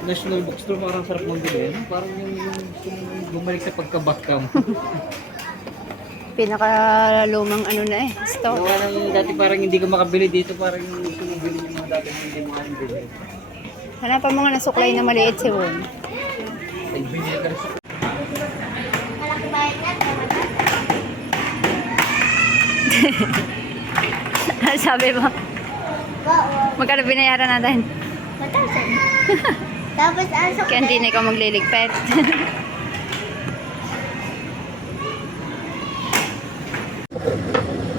National Bookstore, parang sarap magbili. Ano? Parang yung bumalik sa pagkabakam. Pinakalumang ano na eh, store. Gawa ng dati parang hindi ka makabili dito, parang yung sumibili yung mga dati hindi mo kayang bili. Hanapan mga nasuklay na maliit si Won. Ay, bili ka rin sa... Ano sabi mo? Magkano binayaran natin? 1,000. Tapos ang Kaya hindi na ikaw magliligpit.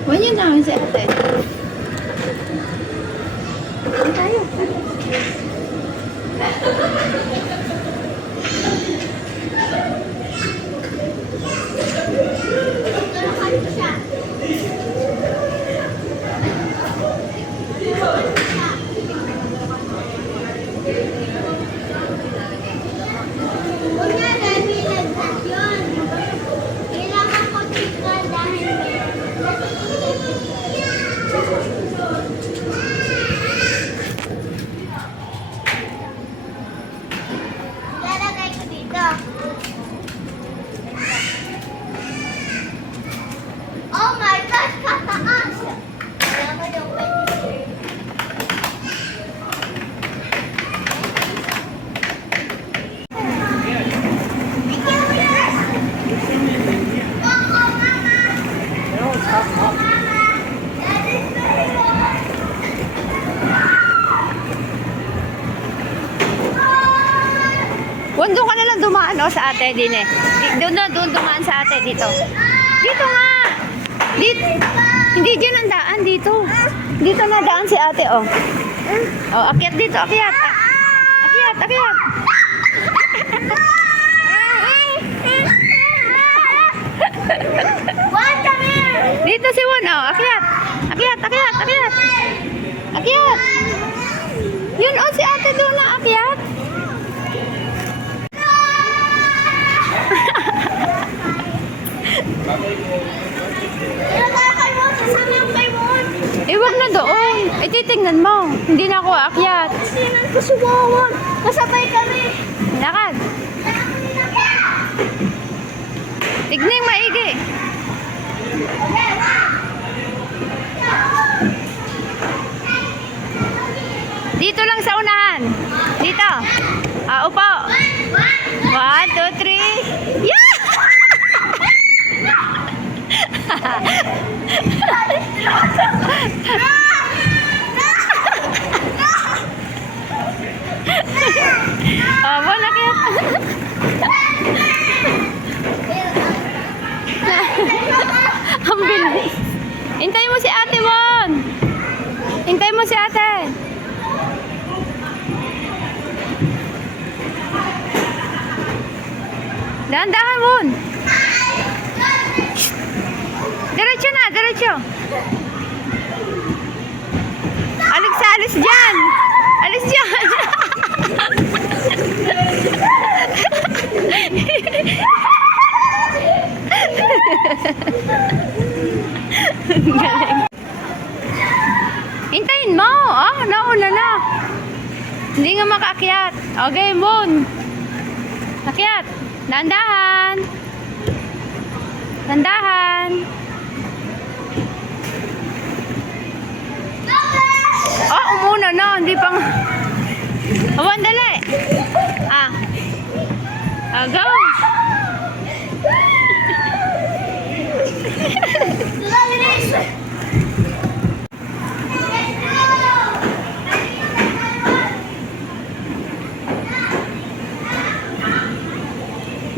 Huwag yun namin si ate. Saan tayo? Lalagay ko dito. Oh my gosh, kataas! Kaya ko yung pwede. Won, doon ka na lang dumaan sa ate din eh. Doon dumaan sa ate dito. Dito nga! Dito. Hindi dyan ang daan dito. Dito na daan si ate oh. Oh, akyat dito, akyat. Akyat, akyat. What? Come here! Dito si Won oh, akyat. Akyat, akyat, akyat. Akyat. Yun oh, si ate doon na akyat. Lalakay mo, sasama yung kay Won. Eh, wag na doon. Eh, titingnan mo. Hindi na ako aakyat. Sinan ko si Won. Kasabay kami. Lakad. Tigning maigi. Dito lang sa unahan. Dito. Upo. 1, 2, 3. Yeah! Wala kaya. Ang bilis. Hintay mo si ate, Won. Hintay mo si ate. Dahan-dahan, Won. Diretso na, diretso. Alexa, alis dyan. Alis dyan. Galing. Hintayin mo. Nauna na. Hindi nga makaakyat. Okay, Moon. Akyat. Dandahan. Dandahan. Umuna na. Hindi pang... Awan, dali. Go.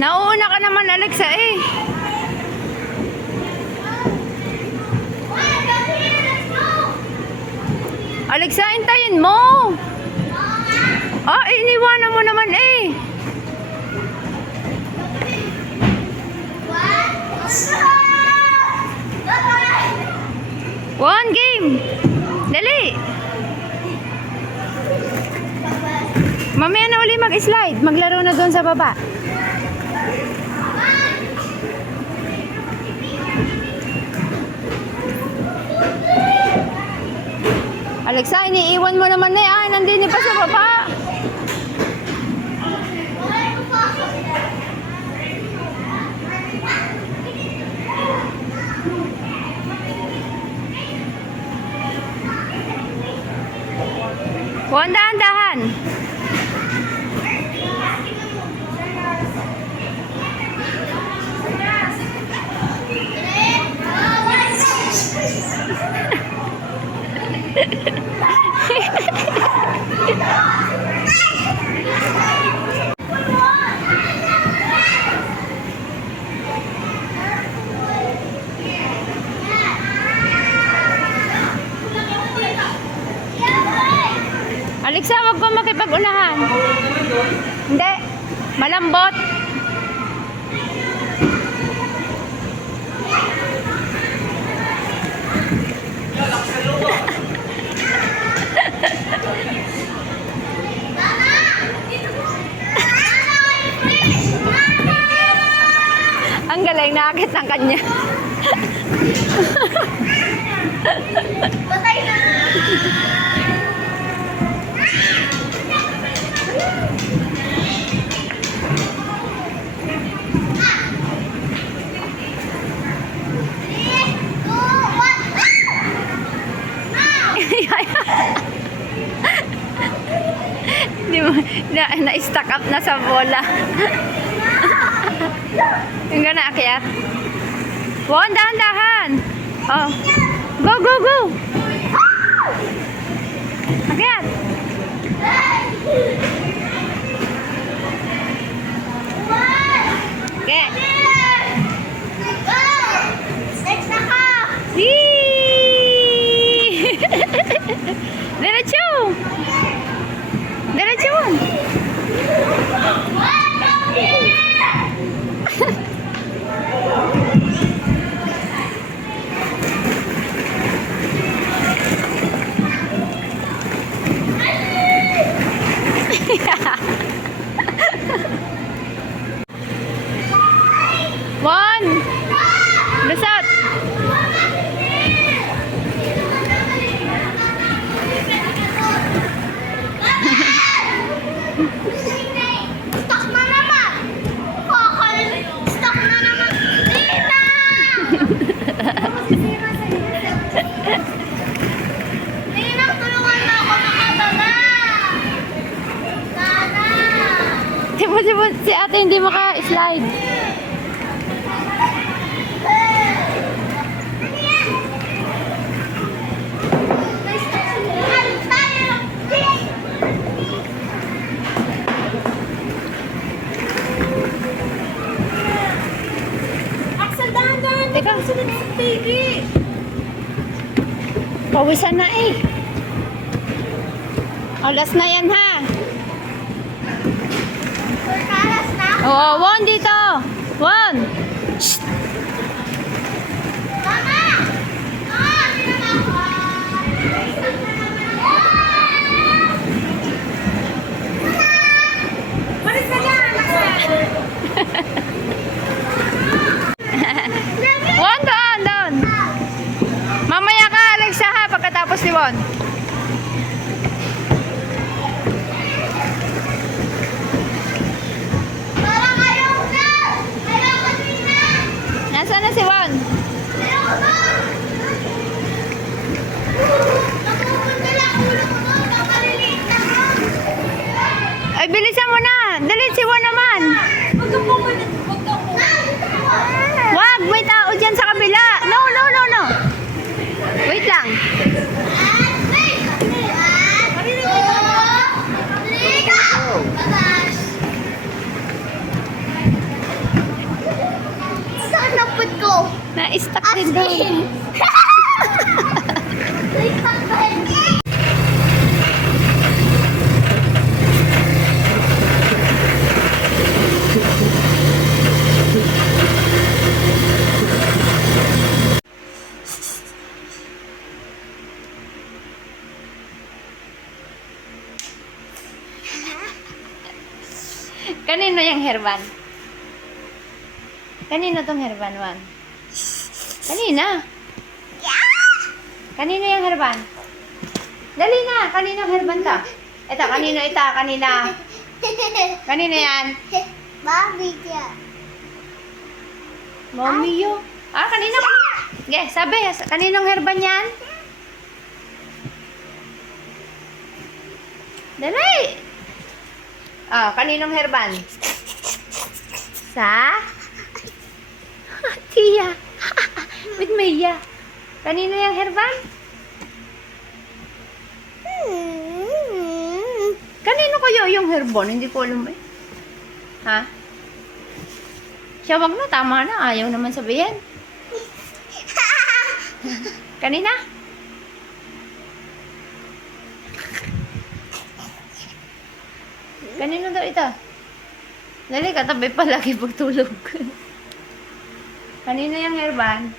Nauuna ka naman, Alexa eh. Alexa, hintayin mo. Iniwanan mo naman eh. One game. Dali. Mamaya na uli mag-slide. Maglaro na doon sa baba. Alexa, iniiwan mo naman na yan. Nandini pa sa baba. Juan, dahan-dahan. Alexa, wag ko makipag-unahan. Hindi. Malambot. Ang galing, nakakit ng kanya. Patay na! Di mo, na-stack up na sa bola. Yung gana, akyat. Won, dahan-dahan. Oh. Go, go, go. Akyat. Okay. Next na ka! Yee! Diretso. Diretso. One. Lusot. Stuck na naman! Stuck na naman! Lina! Lina, tulungan mo ako makababa! Sana! Si ate hindi maka-slide. Axel, dahan-dahan! Teka. Sunod sa TV! Pawisan na eh. Alas na yan ha. Kalas na! Oo, Won dito. Won. Shh. Mama! Mama! Tingnan mo ako! Malis ka dyan! Won, doon, doon. Mamaya ka, Alexa ha, pagkatapos ni Won. Parang ayaw na! Ayaw kanina! Nasaan na si Won? Ayaw na! Napupunta lang ulo ko doon. Nakaliliit na ko. Ay, bilisan mo na. Dali, si Won naman. Huwag kang pumunta. Huwag kang pumunta. Wag, may tao dyan sa kabila. No, no, no, no. Wait lang. Saan naput ko? Na-stuck din doon. Kanino yung herban? Kanino tong herban, Juan? Kanina. Kanino yung herban? Dali na, kanino herban to? Ito, kanino ito, kanina. Kanino yan? Bobby dyan. Mommy yo. Ah, kanino? Okay, sabi, kaninong herban yan? Dali! Kaninong hairban? Sa? Tia. With Maya. Kanino yung hairban? Kanino kayo yung hairband? Hindi ko alam eh. Ha? Siya wag na, tama na. Ayaw naman sabihin. Kanina? Kanino daw ito? Dali, katabi pa lagi pagtulog. Kanino yung hairband?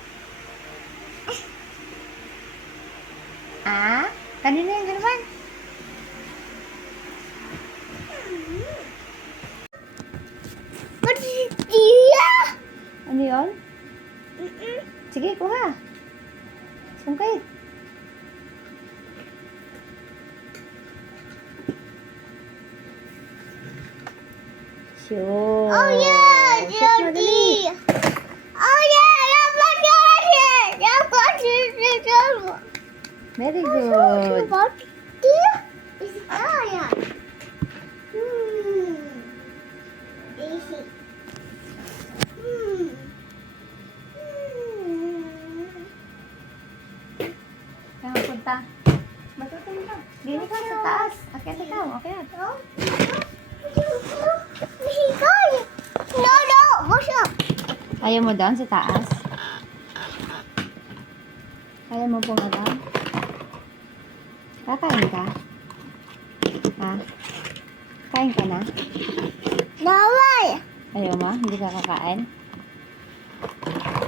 Ah? Kanino yung hairband? Ano yun? Sige, kuha. Sungkit. Sure. Oh yeah, Shot mo, dali. Oh yeah, yang pasir. Very good. Dia is saya. Isi. Saan punta? Matutong ka. Dini ka sa taas. Akyat ikaw. Akyat. No, what's up? Ayaw mo doon sa taas? Ayaw mo bumaba? Kakain ka? Ha? Kain ka na? No way. Ayaw mo? Hindi ka kakain?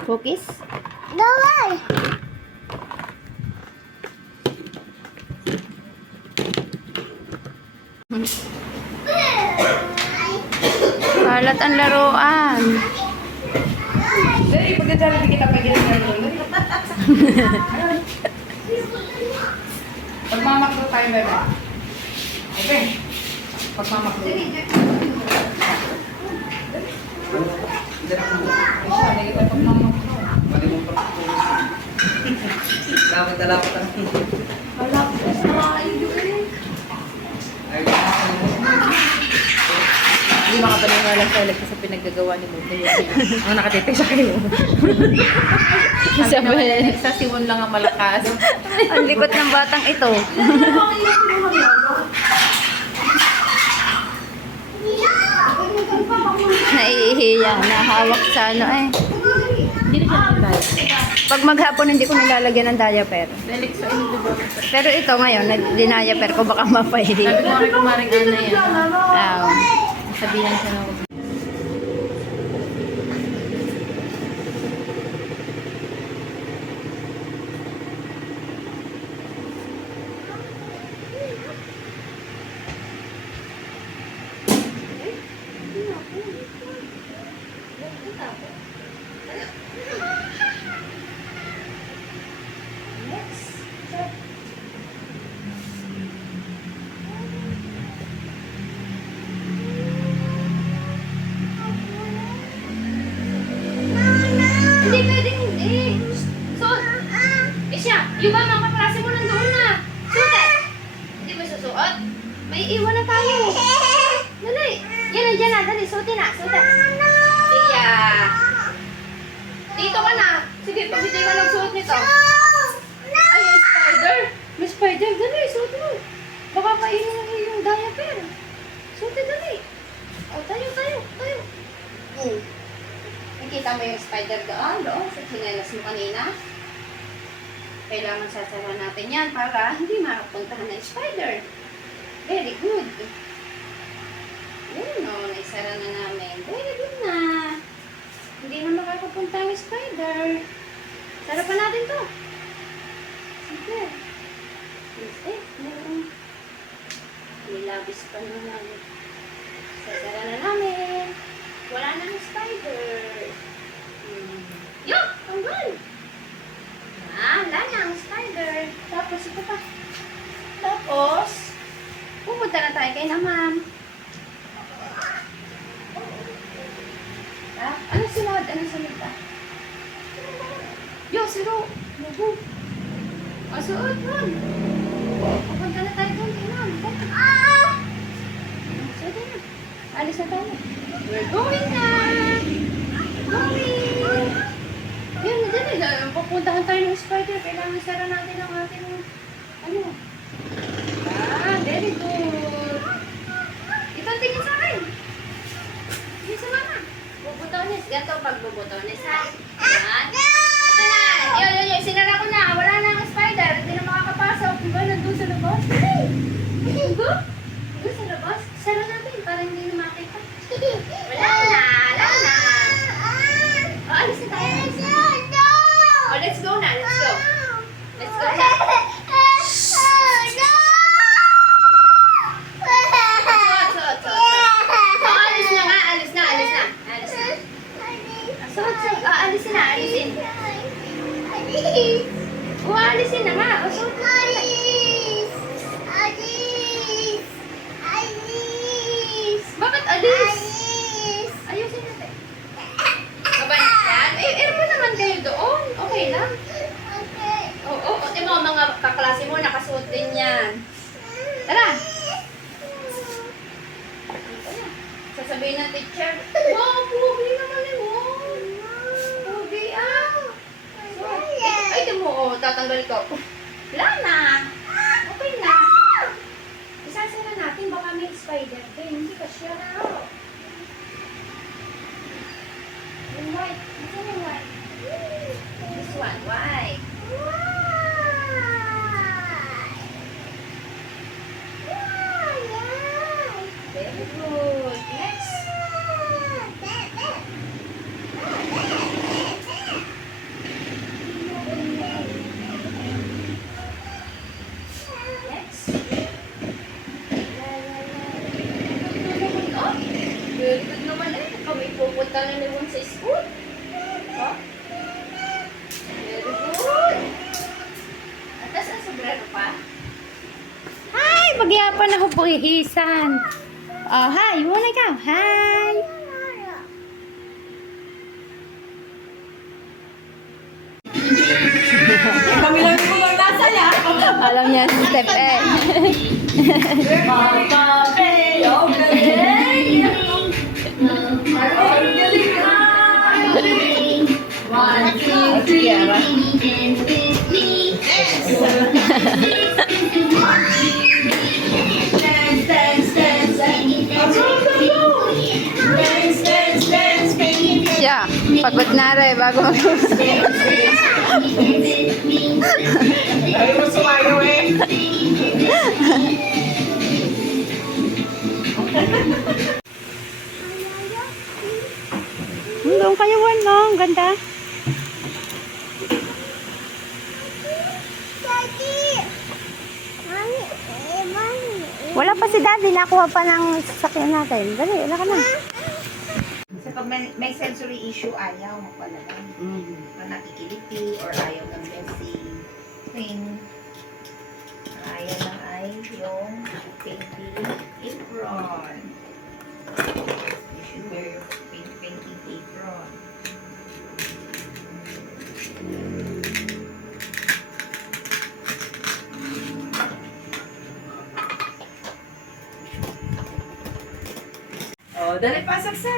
Cookies? No way. Kalat ang laruan. Dali, pagkatala di kita pagilan na yun. Pagmamakdo tayo, bebe. Okay. Pagmamakdo. Hindi kita pagmamakdo. Dapat dalapat ang Wala ko sa Hindi makapaniwala sa Alex sa pinaggagawa ni Mundo yun. Ang nakatite siya kayo. Sabi naman, sa siwon lang ang malakas. Ang likot ng batang ito. Naiihiya. Nahawak sa ano eh. Hindi na siya nakadaya. Pag maghapon hindi ko nilalagyan ng diaper. Alex, sa inyo diba? Pero ito ngayon, dinadiaper ko baka mapahihi. Sabi ko kami kumaring Ana yan. Ah, Sabihan siya na huwag. Hindi pwedeng hindi. So, siya, yung ba mga kaklase mo nandoon na? Suot! Hindi mo susuot? May iwan na tayo. Dali. Yan na, dyan na. Dali, suotin na. Suotin. Siya. Dito ka na. Sige, pag hindi ka nagsuot nito. Ay, may spider. May spider. Dali, suot mo. Baka kainin ng iyong diaper. Suotin, dali. O, tayo. Nakita mo yung spider doon sa chinelas mo kanina. Kailangan sasara natin yan para hindi makapuntahan ng spider. Very good. Yun o, naisara na namin. Very good na. Hindi na makakapunta ang spider. Sara pa natin to. Sige. Meron. Nilabis pa na namin. Sasara na namin. Wala na ng spider. Yuck! Tanggal! Wala na ang spider. Tapos ito pa. Tapos, pupunta na tayo kay na ma'am. Ano sunod? Ano sunod pa? Yo, siro! Lugo! Suot nun! Pupunta na tayo doon kay ma'am. Pwede na. Alis na tayo. We're going na. Going. Yan, dyan. Pupuntahan tayo ng spider. Kailangan sara natin ang ating, ano. Very good. Ito, tingin sa akin. Tingin sa mama. Bubutones. Ganito pag bubutones, ha? Yan. Ito na. Yun. Sinara ko na. Wala na ang spider. Hindi na makakapasok. Diba? Nandun sa labas. Nandun sa labas. Sara natin para hindi na makita. Wala na. Oh, alis na tayo. Oh, let's go na. Let's go. Let's go na. Alisin na. Alisin na nga. Bakit alis? Ayusin natin. Yan. Airpon naman kayo doon. Okay lang. Oo. Tingnan mo, mga kaklase mo, nakasuot din yan. Tara. Sasabihin ng teacher, wow, pugi naman eh, wow. Pugi, Ay, ito mo, tatanggal ko. Wala na. Okay na. Isasara natin, baka may spider din. Hindi ka siya na. Yung white. Ito yung white. This one, white. Very good. Next. Very good naman eh. Kami pupunta na naman sa school. Oh. Very good. Atas ang sombrero pa. Hi! Magyapan ako po ihisan. Oh, hi! You wanna come? Hi! Kami lang yung mga nasa niya. Alam niya si Step eh. Siya, pagod na rin bago Ayaw mo sumayaw eh. doon kayo, Juan, no? Ang ganda. Wala pa si Daddy, nakuha pa ng sasakyan natin. Dali, wala ka na. Sa pag may sensory issue, ayaw magpalagay. Pag nakikiliti or ayaw ng messy thing. Ayaw lang ay yung painting apron. You should wear your painting apron. Oh, dali pasok sa.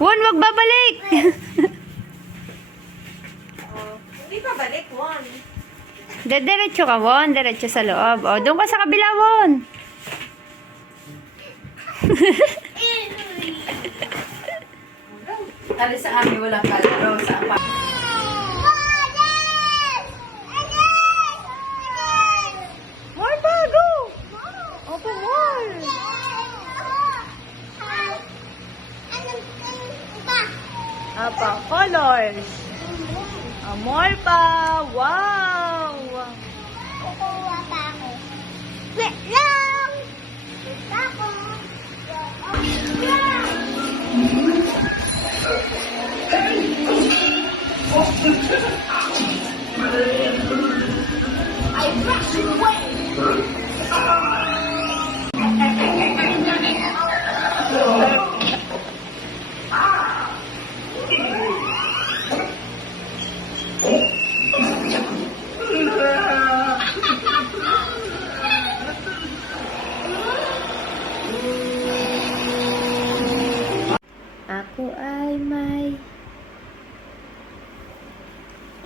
Juan, magbabalik! Hindi pa balik, Juan. Diretso ka, Juan. Diretso sa loob. O, doon ka sa kabila, Juan. Dali sa amin, walang kalaro sa apa. More bago! Opo, more! Apa, colors. More pa! Wow! Kukuha pa ako. Wait lang! Wait ako. I rush away!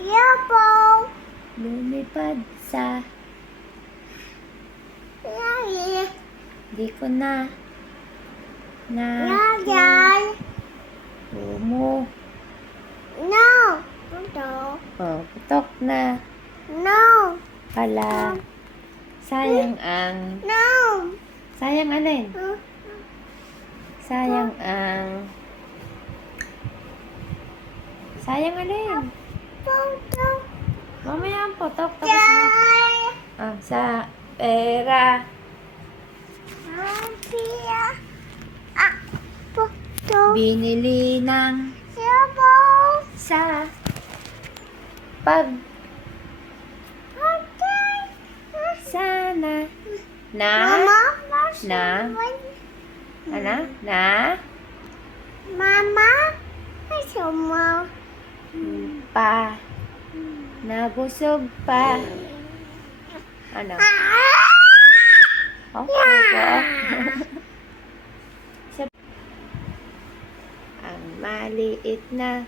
Yellow. lumipad sa Yay. di ko na Yay. pumo No. No. putok na No. pala sayang ang No. sayang alin sayang ang sayang alin Photo. mamaya ang putok tapos na sa pera Happy. Photo. binili ng Yellow. sa pag Okay. sana na Mama. na ano na Mama. Sama. pa nabusog pa ano okay po ang maliit na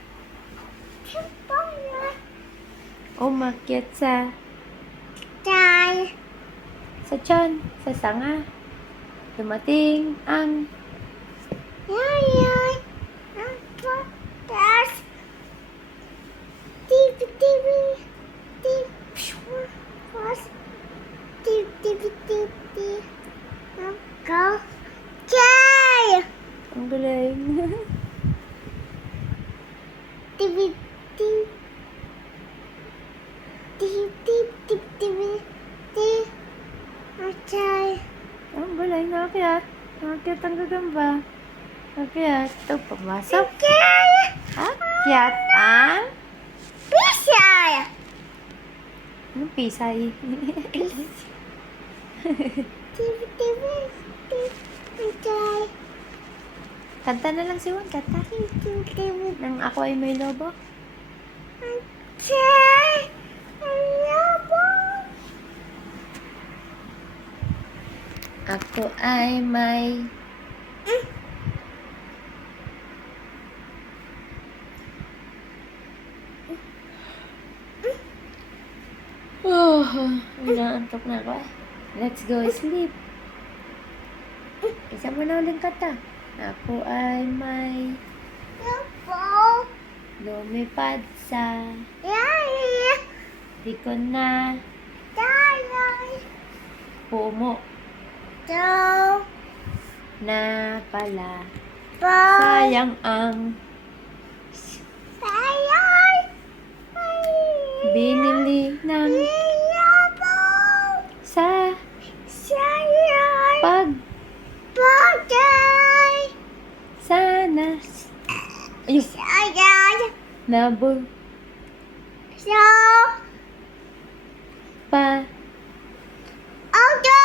umakyat sa Die. tiyan sa sanga dumating ang Yay, yay. That's TV, TV, TV, TV, TV, TV. Go. Yay! ang galing TV, TV, TV, TV, TV, TV. Okay. ang galing nakakyat ang gagamba nakakyat ito pumasok Okay. akyat ang Pisay. anong pisay TV, TV, TV. Okay. kanta na lang si Juan kanta TV, TV. nang ako ay may lobo Okay. Hello. ako ay may inaantok na ako let's go sleep isa mo na uling kata ako ay may Hello. lumipad sa Yay. di ko na Die. pumo Go. na pala Go. sayang ang Sayang. binili ng sa Sayang. pag Bagay. sana ayun Sayang. nabu So. pa Auto.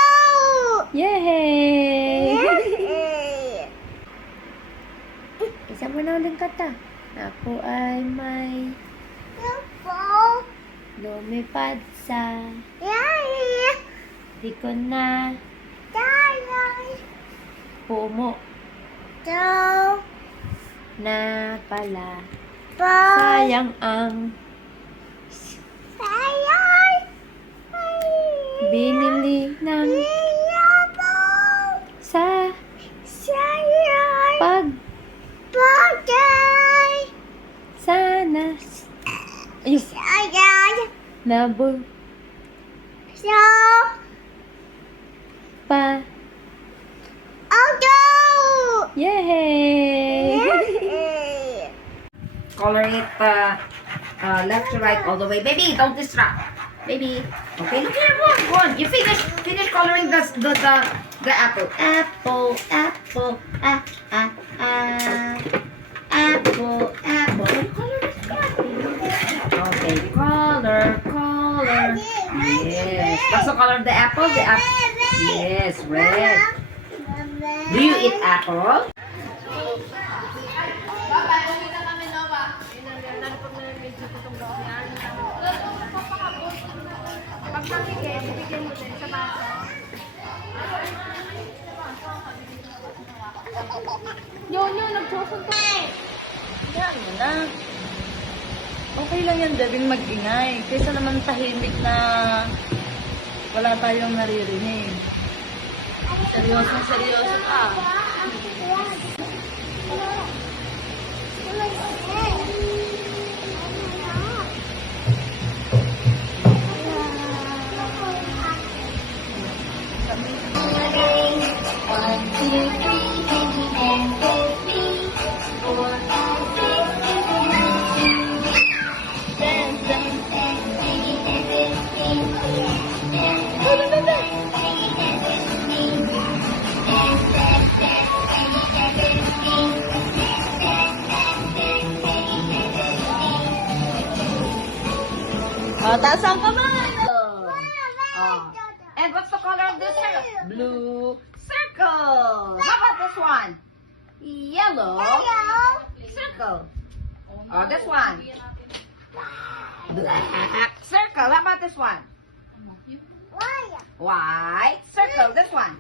yay Yay. isa mo na uling kata ako ay may Hello. lumipad sa Yay. di ko na Die. pumo Go. na pala Bye. sayang ang Sayang. binili ng sa Sayang. pag Bagay. sana ayun Sayang. nabu So. pa Auto. yay Color it left to right all the way. Baby, don't distract. Baby. Okay, look here, one. You finish coloring the apple. Apple, apple, apple, apple. Color it. Okay, color. Yes. Also color the apple. Yes, red. Do you eat apple? Yan mo na. Okay lang yan, Devin, mag-ingay. Kaysa naman tahimik na wala tayong naririnig. Seryoso ka. Taas ang kamay! And what's the color of this circle? Blue circle. How about this one? Yellow circle. Oh, this one. Black circle. How about this one? White circle. This one.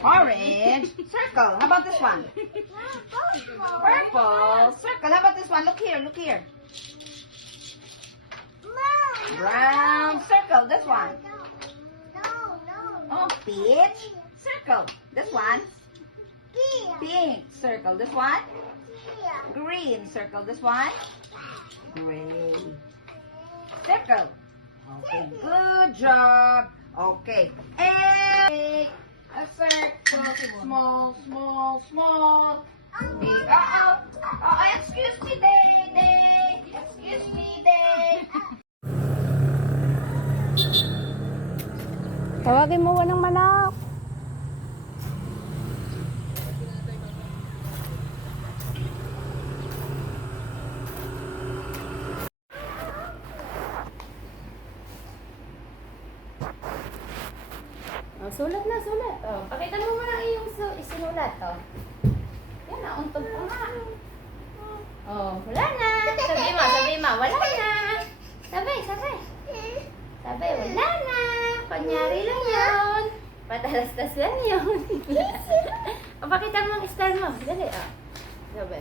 Orange circle. How about this one? Purple circle. How about this one? Look here. Look here. Brown circle. This one. Oh, peach circle. This one. Pink circle. This one. Green circle. This one. Gray circle. Okay, good job. Okay, and make a circle. Small, small, small. Big. Excuse me, Day. Excuse me, Day. Tawagin mo walang manok. Oh, sulat na, sulat. Oh, pakita mo muna yung sinulat. Oh. Yan na, untog pa nga. Oh, wala na. Sabi mo, wala na. Sabay. Sabi, wala na. Kunyari lang yun. Patalastas lang yun. O, pakita mo ang star mo. Dali, o. Sabi.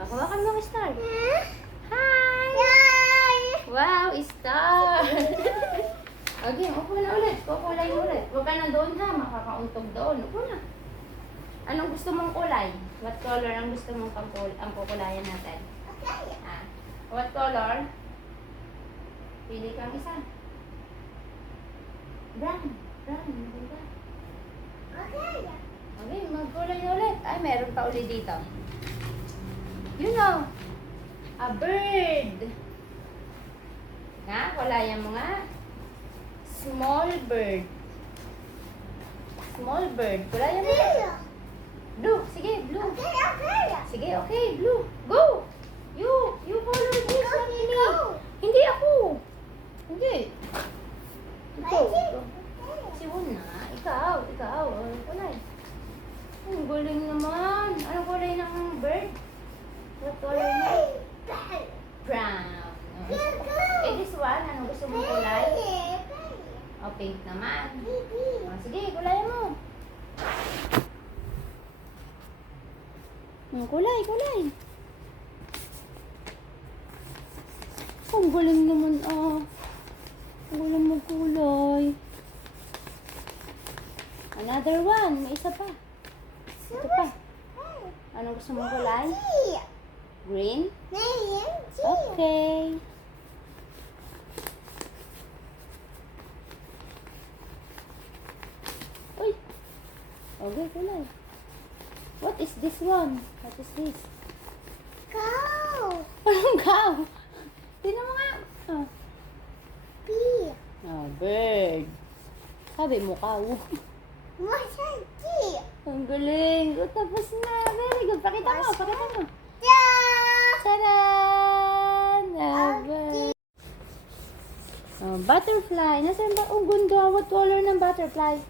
O, hawakan mo ang star. Hi! Wow, star! Okay, upo na ulit. Kukulay mo ulit. Huwag ka na doon ha. Makakauntog doon. Upo na. Anong gusto mong kulay? What color ang gusto mong ang kukulayan natin? Ah. What color? Pili kang isa. Brown. Diba? Okay, magkulay na ulit. Ay, meron pa ulit dito. You know, a bird. Nga, kulayan mo nga. Small bird. Kulayan mo nga. Blue. Sige, blue. Sige, okay, blue. Go! You color this one, Nini. Hindi ako. Hindi. Ikaw. Si Wuna. Ikaw. Kulay. Ang galing naman. Anong kulay ng bird? What color na? Brown. This one, anong gusto mong kulay? O, pink naman. O, sige, kulayan mo. Kulay. Ang galing naman, Ang galing magkulay. Another one. May isa pa. Ito pa. Anong gusto mong kulay? Green? Okay. Uy! Okay, kulay. What is this one? What is this? Anong cow? Tingnan mo nga. Bird. Sabi mo cow. Ang galing. Tapos na. Very good. Pakita mo. Taran! Butterfly. Nasaan ba? Oh, ganda. What color ng butterfly?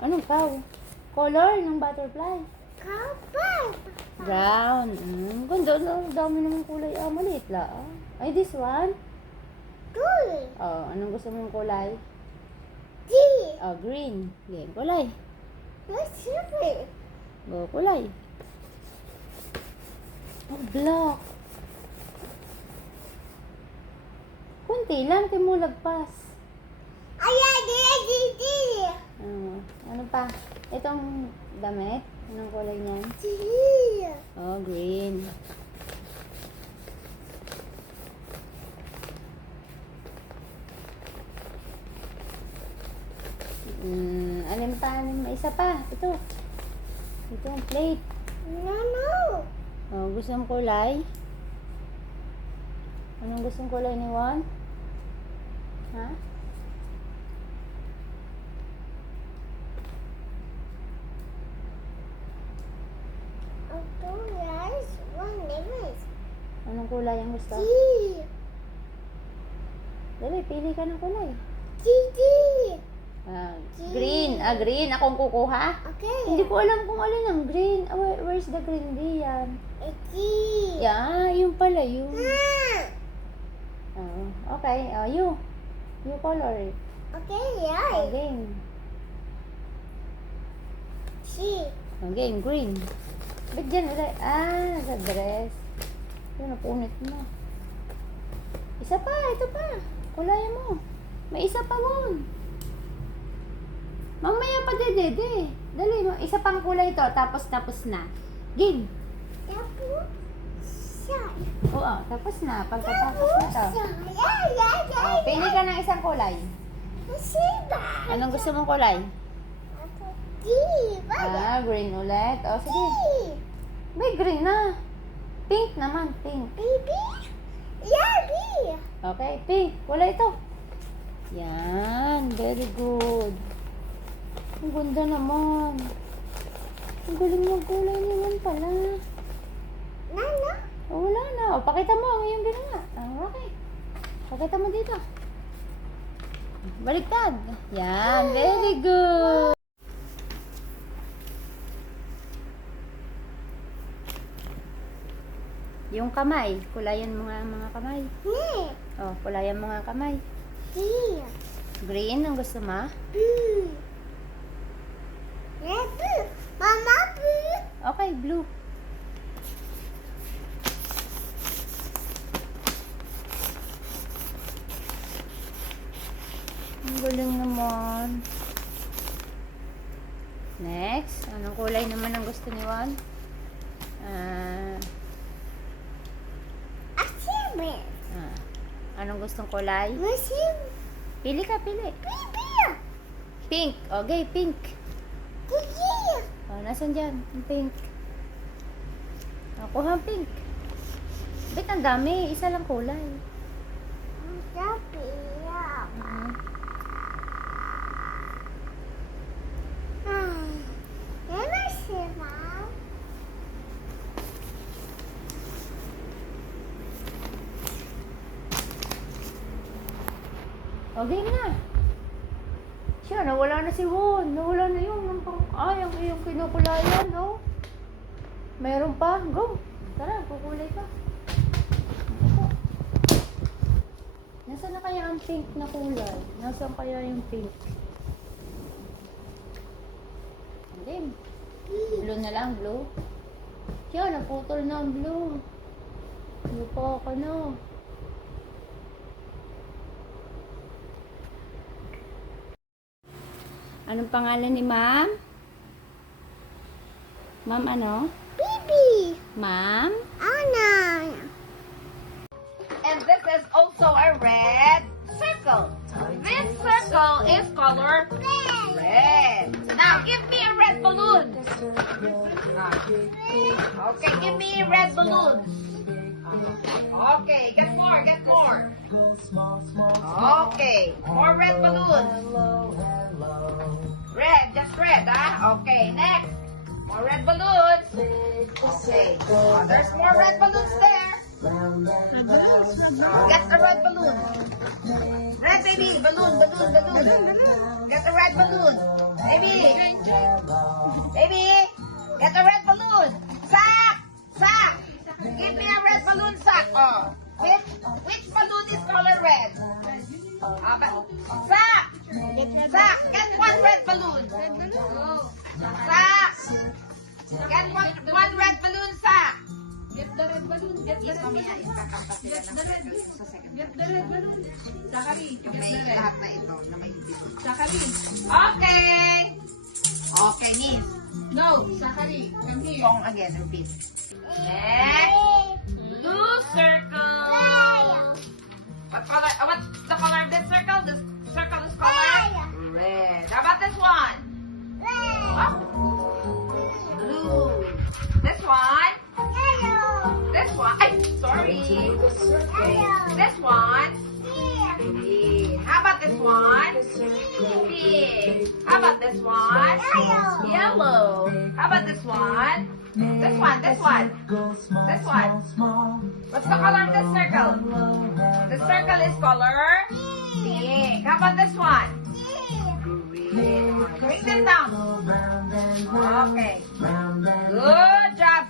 Anong cow? Color ng butterfly? Brown. Ganda. Dami naman kulay. Maliit lang. Ay, this one? Anong gusto mong kulay? Green. Game. Kulay. Go, kulay. Oh, block. Kunti lang, di mo lagpas. Ano pa? Itong damit? Anong kulay niyan? Oh, green. Alin pa? May isa pa. Ito. Ito ang plate. Oh, gusto mong kulay? Anong gustong kulay ni Juan? Ha? Anong kulay ang gusto? Dali, pili ka ng kulay. Green. Green. Akong kukuha? Hindi ko alam kung alin ang green. Where's the green? Di yan. Yeah, yun pala yun. Okay. You. You color it. Game. Game, green. Ba't dyan ulit? Sa dress. Yun, napunit mo. Isa pa, ito pa. Kulay mo. May isa pa mo. Mamaya pa dede. Dali mo, isa pang kulay ito. Tapos na. Game. Oo, tapos na. Pagkatapos na to. Pili ka ng isang kulay. Anong gusto mong kulay? Green ulit. O, sige. May green na. Pink naman, pink. Okay, pink. Kulay ito. Yan, very good. Ang ganda naman. Ang galing ng kulay naman pala. Wala na. O, pakita mo ang iyong ginawa. Okay. Pakita mo dito. Baliktad. Yan, very good. Yung kamay, kulayan mo nga ang mga kamay. Oh, kulayan mo nga ang kamay. Green ang gusto mo? Mama, blue. Okay, blue. Ang galing naman. Next, anong kulay naman ang gusto ni Juan? Anong gustong kulay? Pili ka, pili. Pink. Okay, pink. Oh, nasan dyan? Yung pink. Kuha ang pink. Ba't ang dami? Isa lang kulay. O, game na. Siya, nawala na si Juan. Nawala na yung ang iyong kinukulayan, no? Mayroon pa. Go. Tara, kukulay ka. Ito. Nasaan na kaya ang pink na kulay? Nasaan kaya yung pink? Game. Blue na lang, blue. Siya, naputol na ang blue. Blue pa ka na. Anong pangalan ni Ma'am? Ma'am ano? Baby. Ma'am? Anna. And this is also a red circle. This circle is color red. Now, give me a red balloon. Okay, give me a red balloon. Okay, get more. Okay, more red balloons. Red, just red, Okay, next. More red balloons. Okay, there's more red balloons there. Get the red balloon. Red, baby, balloon. Get the red balloon. Baby, get the red balloon. Sack. Give me a red balloon sack. Oh, which balloon is color red? Sack. Get one red balloon. Sack. Get one red balloon sack. Yes, mamaya ikakanta sila ng circle sa second. Get the red balloon. Zachary, Yung get may the red. lahat na ito, na may dito. Zachary. Okay! Okay, Miss. No, Zachary, come here. Song again, repeat. Next. Blue circle. What color? What's the color of this circle? This circle is color red. How about this one? Oh. Blue. This one. This one. Ay, sorry. This one. Green. How about this one? Pink. How about this one? Yellow. How about this one? This one. This one. This one. What's the color of this circle? The circle is color pink. How about this one? Green. Bring them down. Okay. Good job.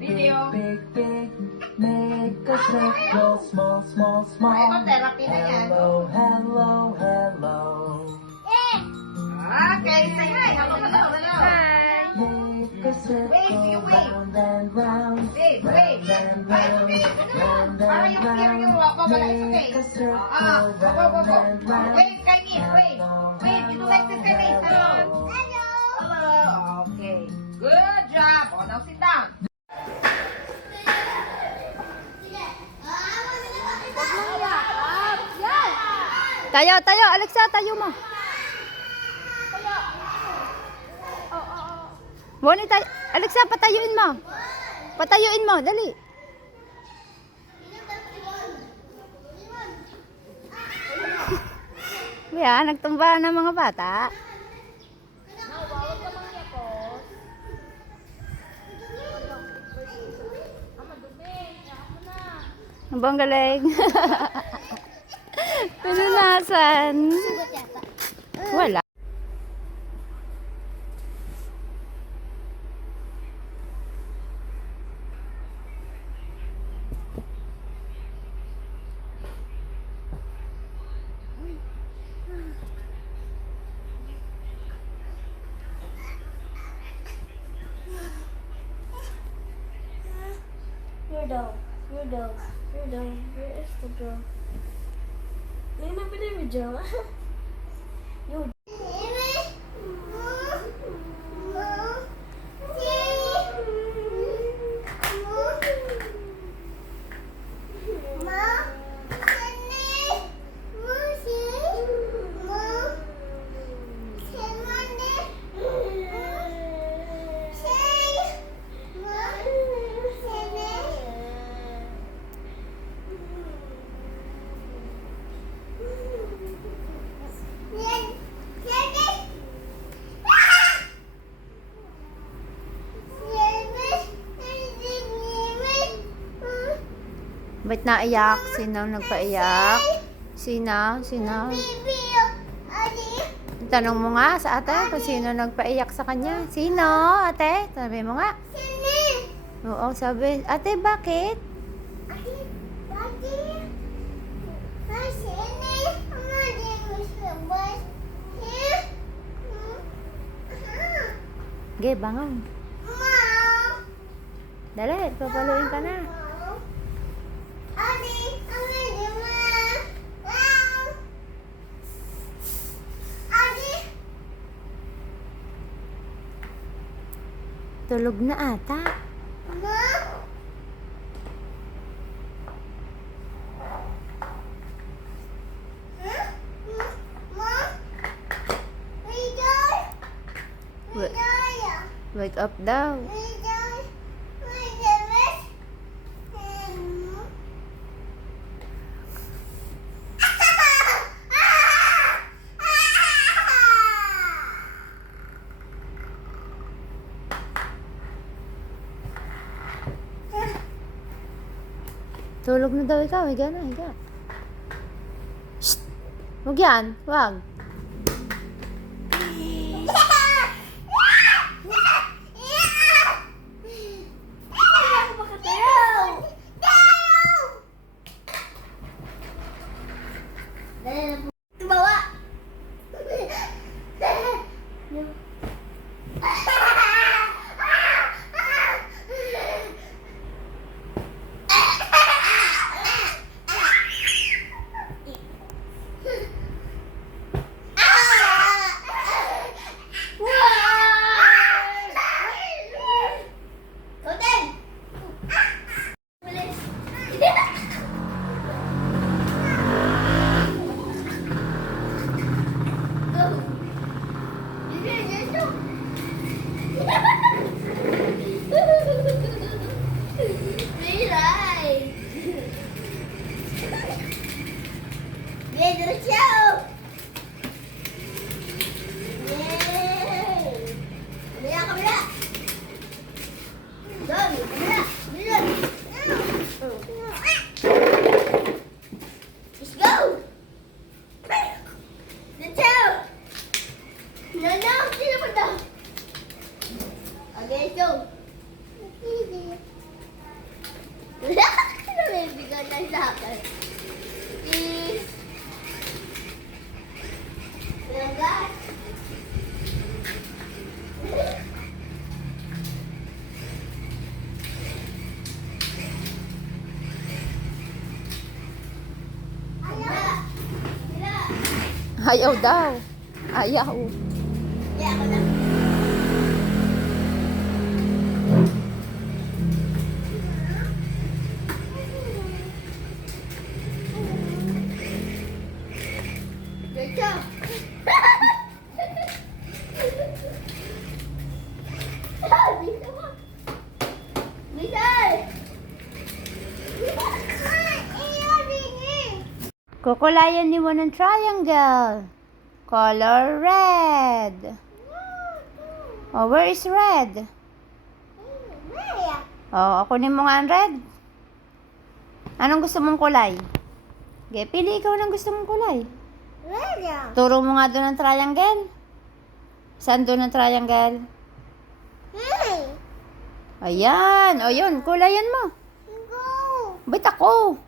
Video. Make a circle, small, small, small. Ito, therapy na yan. Hello, hello, hello. Okay, say hi. Hello, hello, hello. Hi. Make a circle, wave. round and round. Wave, wave. Ay, okay. Para yung steering yung babala. It's okay. Make a circle, Go, go, go, go. round and round. Wave, kay Miss. Wave. Wave, you do like this, kay Miss. Hello. Hello. Okay. Good job. Oh, now sit down. Tayo, tayo. Alexa, tayo mo. Bonnie, tayo. Alexa, patayuin mo. Patayuin mo, dali. Kuya, nagtumba ng mga bata. Ang bang galing. Pinunasan. Wala. You're down. You're down. You're down. Where is the girl? May nabili mo dyan. Yun. Ba't naiyak? Sino nagpaiyak? Sino? Sino? Tanong mo nga sa ate kung sino nagpaiyak sa kanya. Sino, ate? Sabi mo nga. Oo, sabi. Ate, bakit? Ge, bangon. Dali, papaluin ka na. Tulog na ata. Wake up daw. Tulog na daw ikaw. Higa na, higa. Shh! Huwag yan. Huwag. sa akin. Please. Talaga? Ayaw daw. Ayaw. Yeah, ako na. Dito. Dito mo. Dito. Kukulayan ni mo ng triangle. Color red. Oh, where is red? Oh, kunin mo nga ang red. Anong gusto mong kulay? Okay, pili ikaw ng gusto mong kulay. Turo mo nga doon ang triangle. Saan doon ang triangle? Ayan. O yun, kulayan mo. Ba't ako?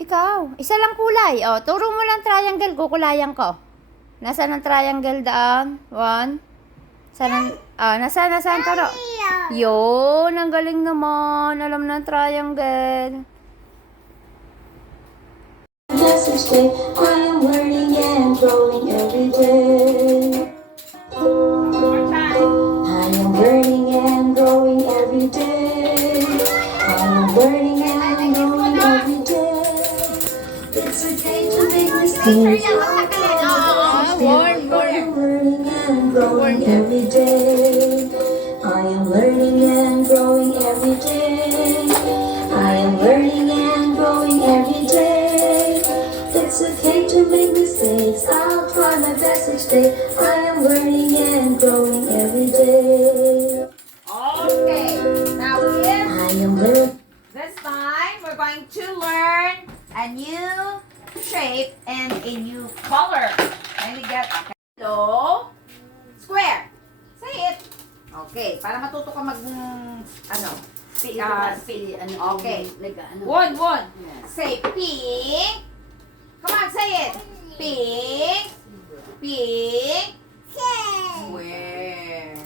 Ikaw. Isa lang kulay. O, turo mo lang triangle, kukulayan ko. Nasaan ang triangle daan? One. Saan ang... nasaan turo? Yun, ang galing naman. Alam na ang triangle. Message day, I am learning and growing every day. I am learning and growing every day. I am learning and growing every day. It's okay to make mistakes. I am learning and growing every day. I am learning and growing every day. I am learning and growing every day. It's okay to make mistakes. I'll try my best each day. I am learning and growing every day. Okay, now here, I am learning. this time we're going to learn a new shape and a new color. Can we get hello? Square. Say it. Okay, para matuto ka mag okay. One. Say pink. Come on, say it. Pink. Square.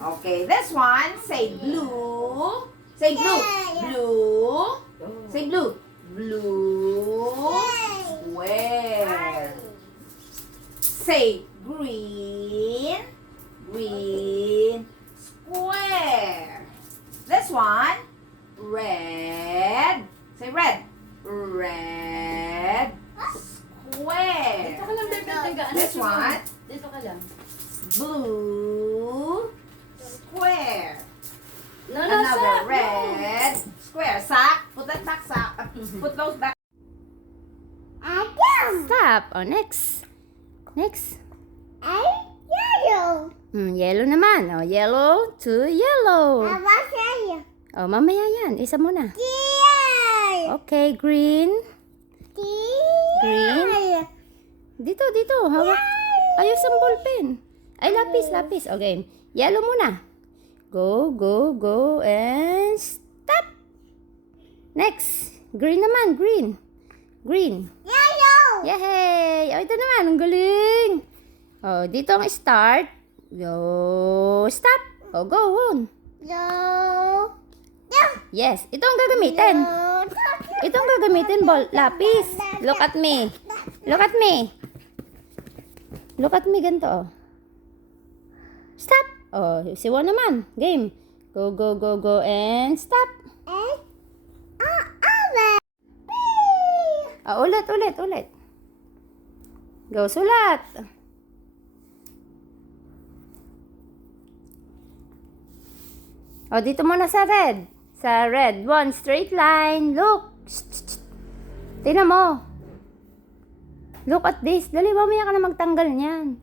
Okay, this one, say blue. Say blue. Say blue. Square. Say green. Square. This one, red. Say red. Square. This one, blue. Square. Another red. Square. Sock. Put that back sock. Put those back. Stop. Oh, next. Yellow naman. Oh, yellow to yellow. Oh, mamaya yan. Isa muna. Okay, green. Dito. Hawak. Ayos ang ballpen. Ay, lapis. Okay. Yellow muna. Go, and stop. Next. Green naman, green. Yay! Oh, ito naman, ang galing. Oh, dito ang start. Yo, stop. Oh, go on. Yes, itong gagamitin. Lapis. Look at me. Ganito, oh. Stop. Oh, siwa naman. Game. Go, and stop. Ulit. Go, sulat. Dito muna sa red. One straight line. Look. Tingnan mo. Look at this. Dali, mamaya ka na magtanggal niyan.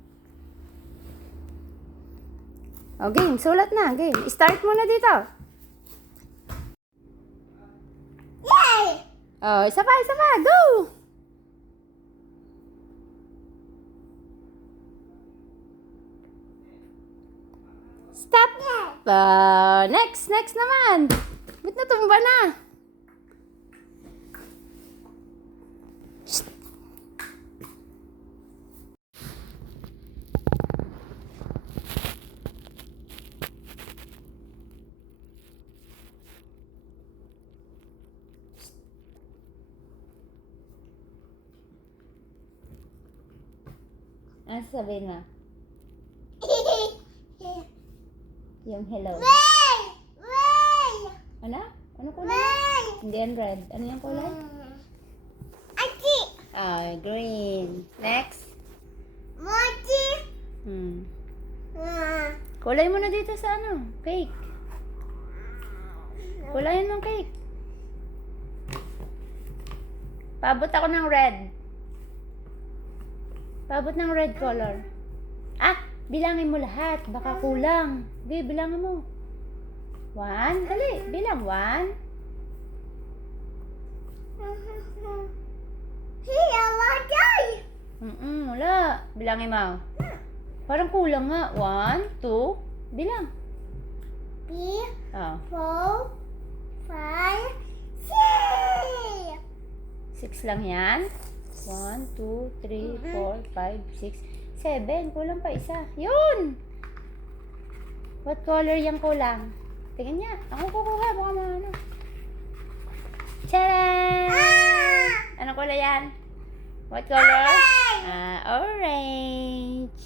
Game. Sulat na. Game. Start muna dito. Isa pa. Go! Stop! Next naman! Ba't natumba na? Ano sasabihin mo? Yung hello. Ano? Ano kulay? Hindi yan red. Ano yung kulay? Ah, green. Next. Kulay mo na dito sa ano? Cake. Kulayan ng cake. Paabot ako ng red. Paabot ng red color. Ah, bilangin mo lahat. Baka kulang. Okay, bilangin mo. 1. Dali, bilang. 1. Wala. Bilangin mo. Parang kulang nga. 1, 2. Bilang. Oh. 6 lang yan. 1, 2, 3, 4, 5, 6, 7. Kulang pa isa. Yun! What color yung kulang? Tingnan niya. Ako kukuha. Baka ano. Tcharan! Anong kulay yan? What color? Orange.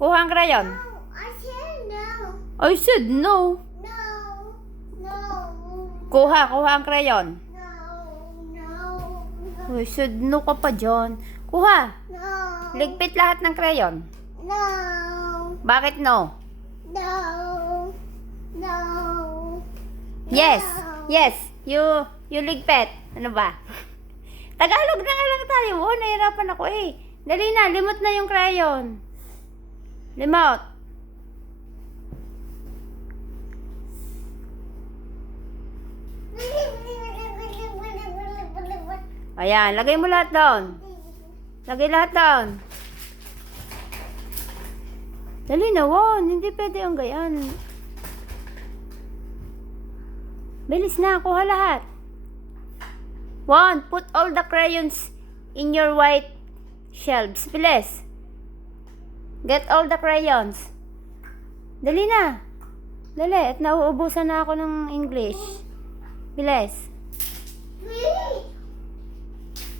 Kuha ang crayon. I said no. Kuha ang crayon. I said no ka pa dyan. Kuha. Ligpit lahat ng crayon. Bakit no? Yes. Yes. You ligpit. Ano ba? Tagalog na nga lang tayo. Oh, nahirapan ako eh. Dali na, limot na yung crayon. Limot. Ayan, lagay mo lahat doon. Lagay lahat doon. Dali na, Won. Hindi pwede ang gayan. Bilis na, kuha lahat. Won, put all the crayons in your white shelves. Bilis. Get all the crayons. Dali na. Dali, at nauubusan na ako ng English. Bilis.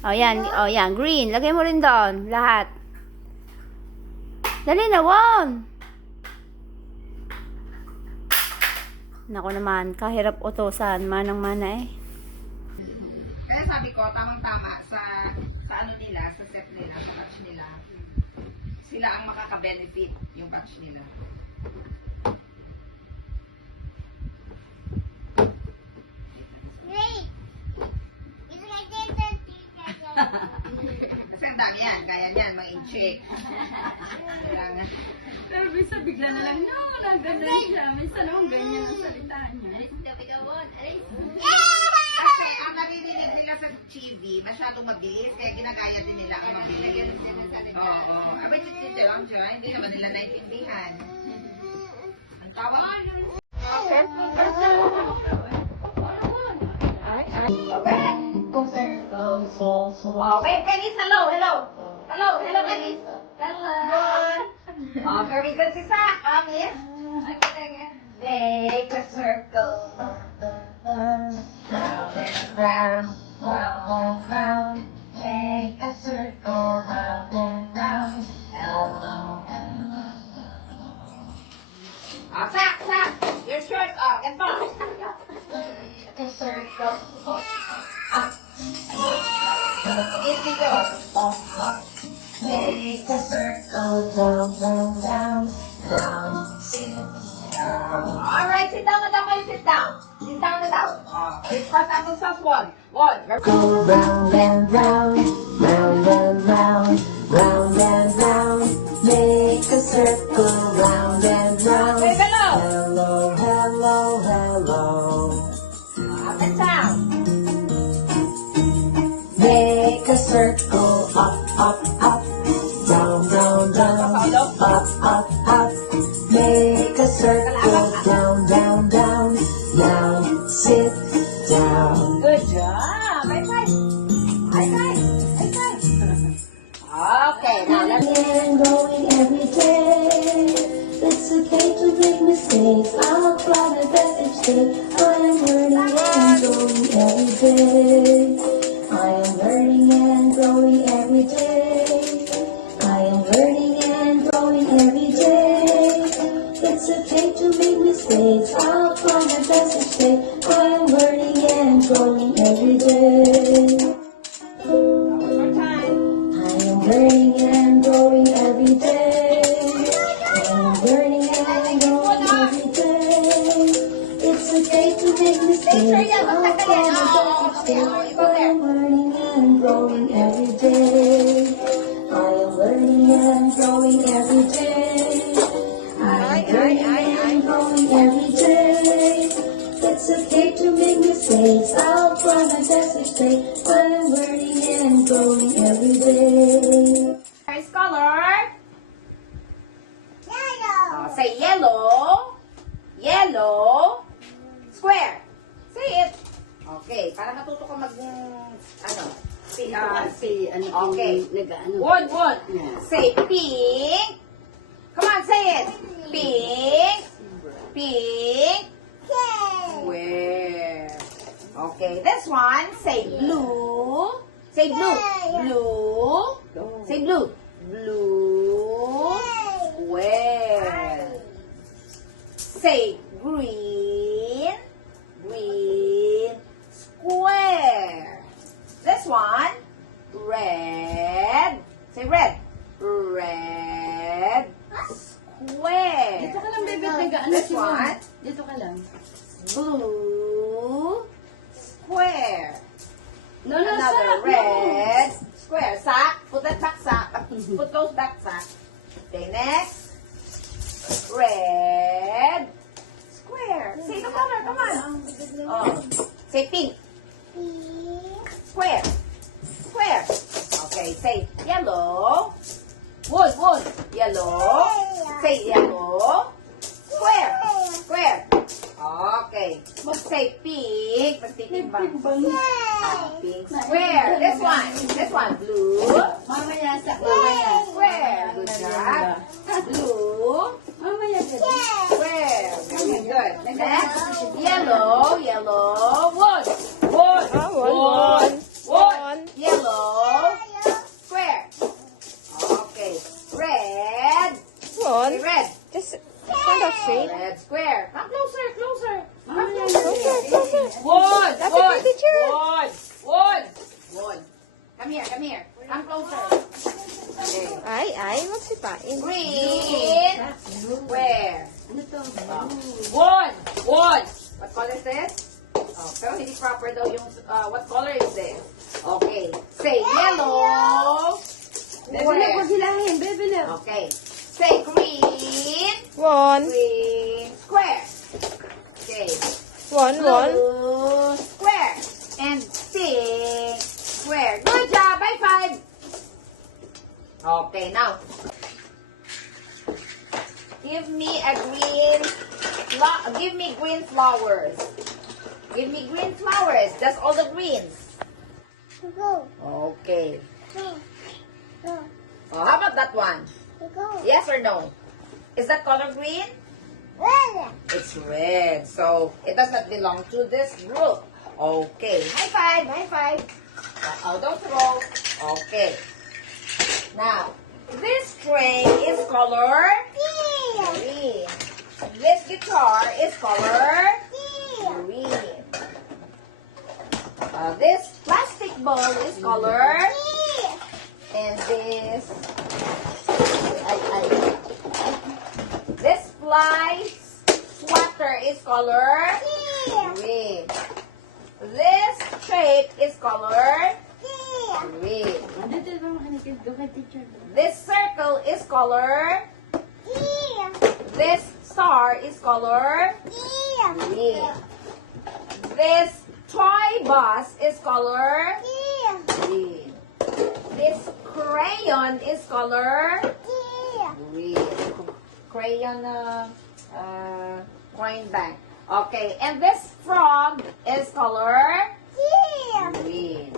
Oh, yan. Oh, yan. Green. Lagay mo rin doon. Lahat. Dali na, Won. Nako naman, kahirap utusan. Manang-mana eh. Kaya sabi ko, tamang-tama sa ano nila, sa set nila, sa batch nila. Sila ang makaka-benefit, yung batch nila. Kasi ang dami yan, kaya yan, mag-in-check. Kailangan. Pero minsan bigla na lang, no, nagganyan siya. Minsan naman ganyan ang salita niya. Kasi ang naririnig nila sa TV, masyadong mabilis, kaya ginagaya din nila ang mabilis. Oo. Abay, dito lang siya, hindi naman nila naintindihan. Ang tawag. Okay. Okay, Kenis, hello. Hello, Kenis. Hello. Oh, very good, Sisa. Miss. Make a circle. Round and round, round and round. Make a circle, round and round. Hello. Sack. Your shirt off. Get back. Make a circle. Here we go. Make a circle, round, sit down. All right, sit down na daw kayo, sit down. Sit down na daw. Press ang sa one. Go round and round, round and round, round and round. Make a circle, round and round. Wait, hello. Hello. Up and down. Make a circle, up, down, up. Make a circle, down. Now sit down. Good job. Bye. Okay, now let's And growing every day. It's okay to make mistakes. I'm proud of that each day. I am learning and growing every day. I am mistakes. I'll try my best each day. I am learning and growing every day. I am learning and growing every day. I am learning and growing every day. It's okay to make mistakes. I'll try my best each day. I am learning and growing every day. I am learning and growing every day. I am learning and growing every day. It's okay to make mistakes. I'll try my best each day. I am learning and growing every day. First color. Yellow. Say yellow. Yellow. Square. Say it. Okay, para matuto ka mag, okay. Wood. Say pink. Come on, say it. Pink. Pink. Square. Okay, this one, say blue. Say blue. Blue. Say blue. Blue. Square. Say green. Green. Square. This one, red. Say red. Red. Square. Dito ka lang, bebe. Nag-ano This si one, Mom. Dito ka lang. blue. Square. No, Another sarap, red. Square. Sack. Put that back sack. Put those back sack. Okay, next. Red. Square. Say the color. Come on. Oh. Say pink. Square. Square. Okay, say yellow. Wood. Yellow. Say yellow. Square. Square. Okay. Say pink. Magtitimbang. Pink. Square. This one. Blue. Mamaya sa Square. Good job. Blue. Mamaya sa Square. Very good. Next. Yellow. Wood. Yellow. Square. Okay. Red. Say red. Just stand up straight. Red square. Come closer. Come Closer. Wood. Lapit yung teacher. Wood. Come here. Come closer. Okay. Ay, magsipain. Green. Square. Ano to? Wood. What color is this? Oh, pero hindi proper daw yung, what color is this? Okay. Say yellow. Bebe, huwag Square. hilahin. Bebe, lang. Okay. Say green. One. Green. Square. Okay. One. Blue. Square. And pink. Square. Good job. High five. Okay, now. Give me green flowers. Give me green flowers. That's all the greens. Okay. Oh, how about that one? Yes or no? Is that color green? It's red. So, it does not belong to this group. Okay. High five. Oh, don't throw. Okay. Now, this tray is color green. This guitar is color green. This plastic bowl is color, and this fly swatter is color green. This shape is color green. Dito ba makinig? Doon kay teacher. This circle is color. This star is color green. This toy bus is color green. This crayon is color green. Crayon coin bank. Okay, and this frog is color green.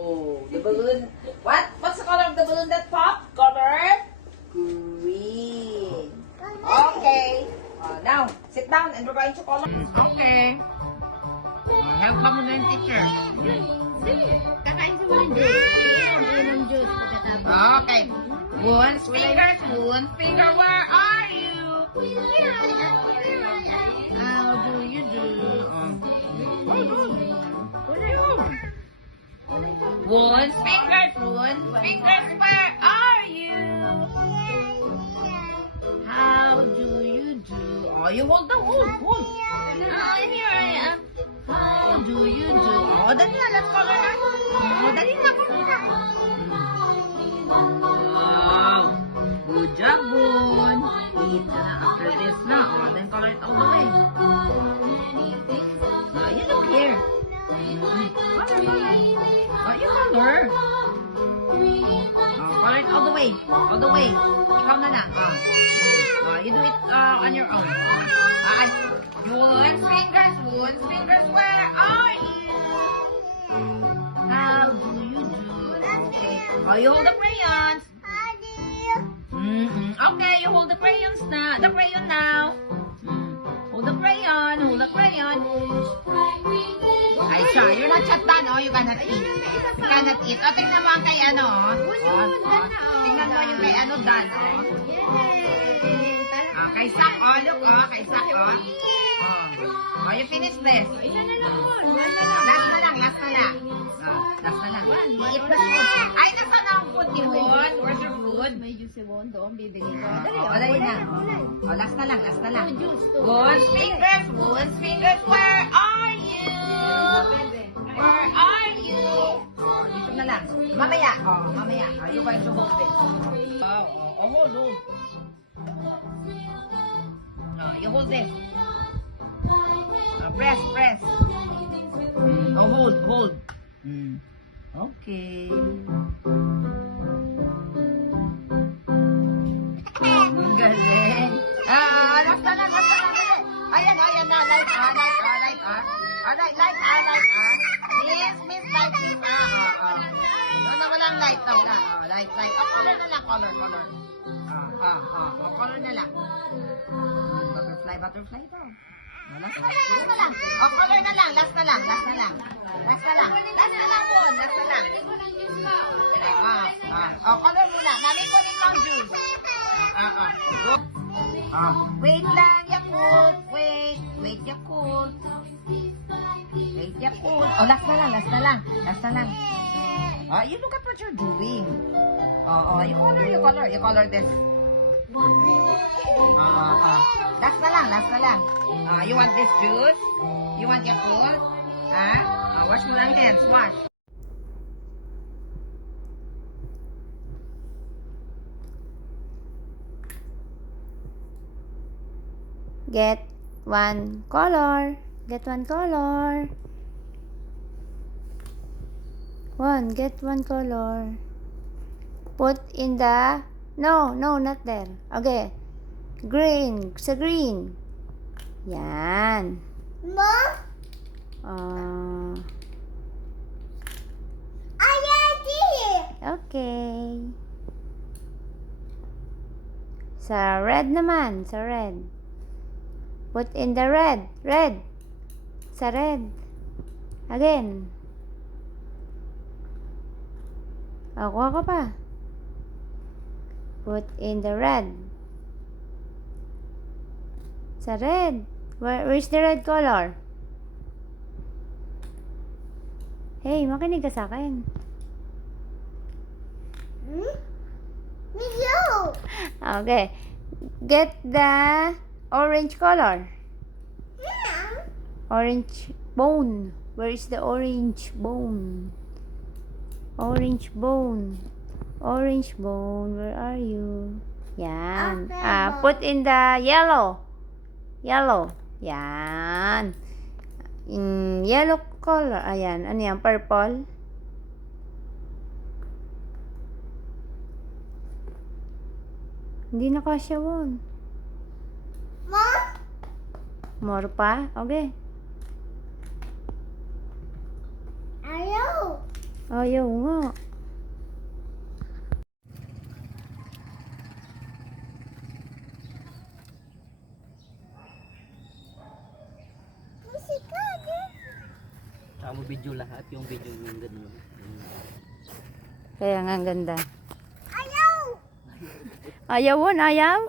Oh, the balloon. What's the color of the balloon that popped? Color green. Okay. Now, sit down and we're going to color. Okay. Help ka muna yung teacher. Kakain Okay. Spoon's finger, spoon's finger, where are you? How do you do? Spoon's fingers, where are you? How do you do? Oh, you hold the hold. Oh, here I am. How do you do? Oh, dali na, let's color na. Oh, dali na, color na. Wow. Good job, Boon. Eat na after this na. Oh, then color it all the way. Oh, you look here. Color. Oh, you color. Oh, color it all the way. All the way. Ikaw na lang. Oh, you do it on your own. Spoon's fingers, where are you? How do you do? Okay. Oh, you hold the crayons. Okay, you hold the crayons now. The crayon now. Hold the crayon. Ay, sure. You're not shut down. Oh, you cannot eat. You cannot eat. Oh, tingnan mo ang kay ano. Tingnan mo yung kay ano, Dan. Oh, kay Sak. Oh, look. Oh, kay Sak. Oh, you finish this. Last na lang. Last na lang. Eat the food. Ay, nasa na ang food ni Won? Where's your food? May juice si Won doon, bibigyan ko. Dali na. Oh, last na lang. Won's fingers, where are you? Where are you? Oh, dito na lang. Mamaya. Oh, you going to hold it. Hold. You hold this. Press. Oh, hold. Okay. Ang galing. Last na lang. Ayan na. Light. Alright, light. Miss, light. Walang light na. Light. Oh, color na lang, color. Color na lang. Butterfly daw. Last na lang. Oh, color na lang. Last na lang. Won. Oh, color muna. Mami, kunin mo ang juice. Wait lang, Yakult. Wait, Yakult. Oh, last na lang. You look at what you're doing. You color this. Last na lang. You want this juice? You want Yakult? Wash mo lang hands. Wash. Get one color. Get one color. Put in the... No, not there. Okay. Green. Sa green. Yan. Okay. Sa red naman. Sa red. Put in the red. Sa red. Again. Kuha ka pa. Put in the red. Sa red. Where's the red color? Hey, makinig ka sa akin. Okay. Get the orange color. Orange bone. Where is the orange bone? Orange bone. Where are you? Yan. Put in the yellow. Yan. In yellow color. Ayan. Ano yan? Purple. Hindi na kasya Won. More pa? Okay. Ayaw nga. Saka mo video lahat, yung video yung ganun. Kaya nga ang ganda. Ayaw won, ayaw?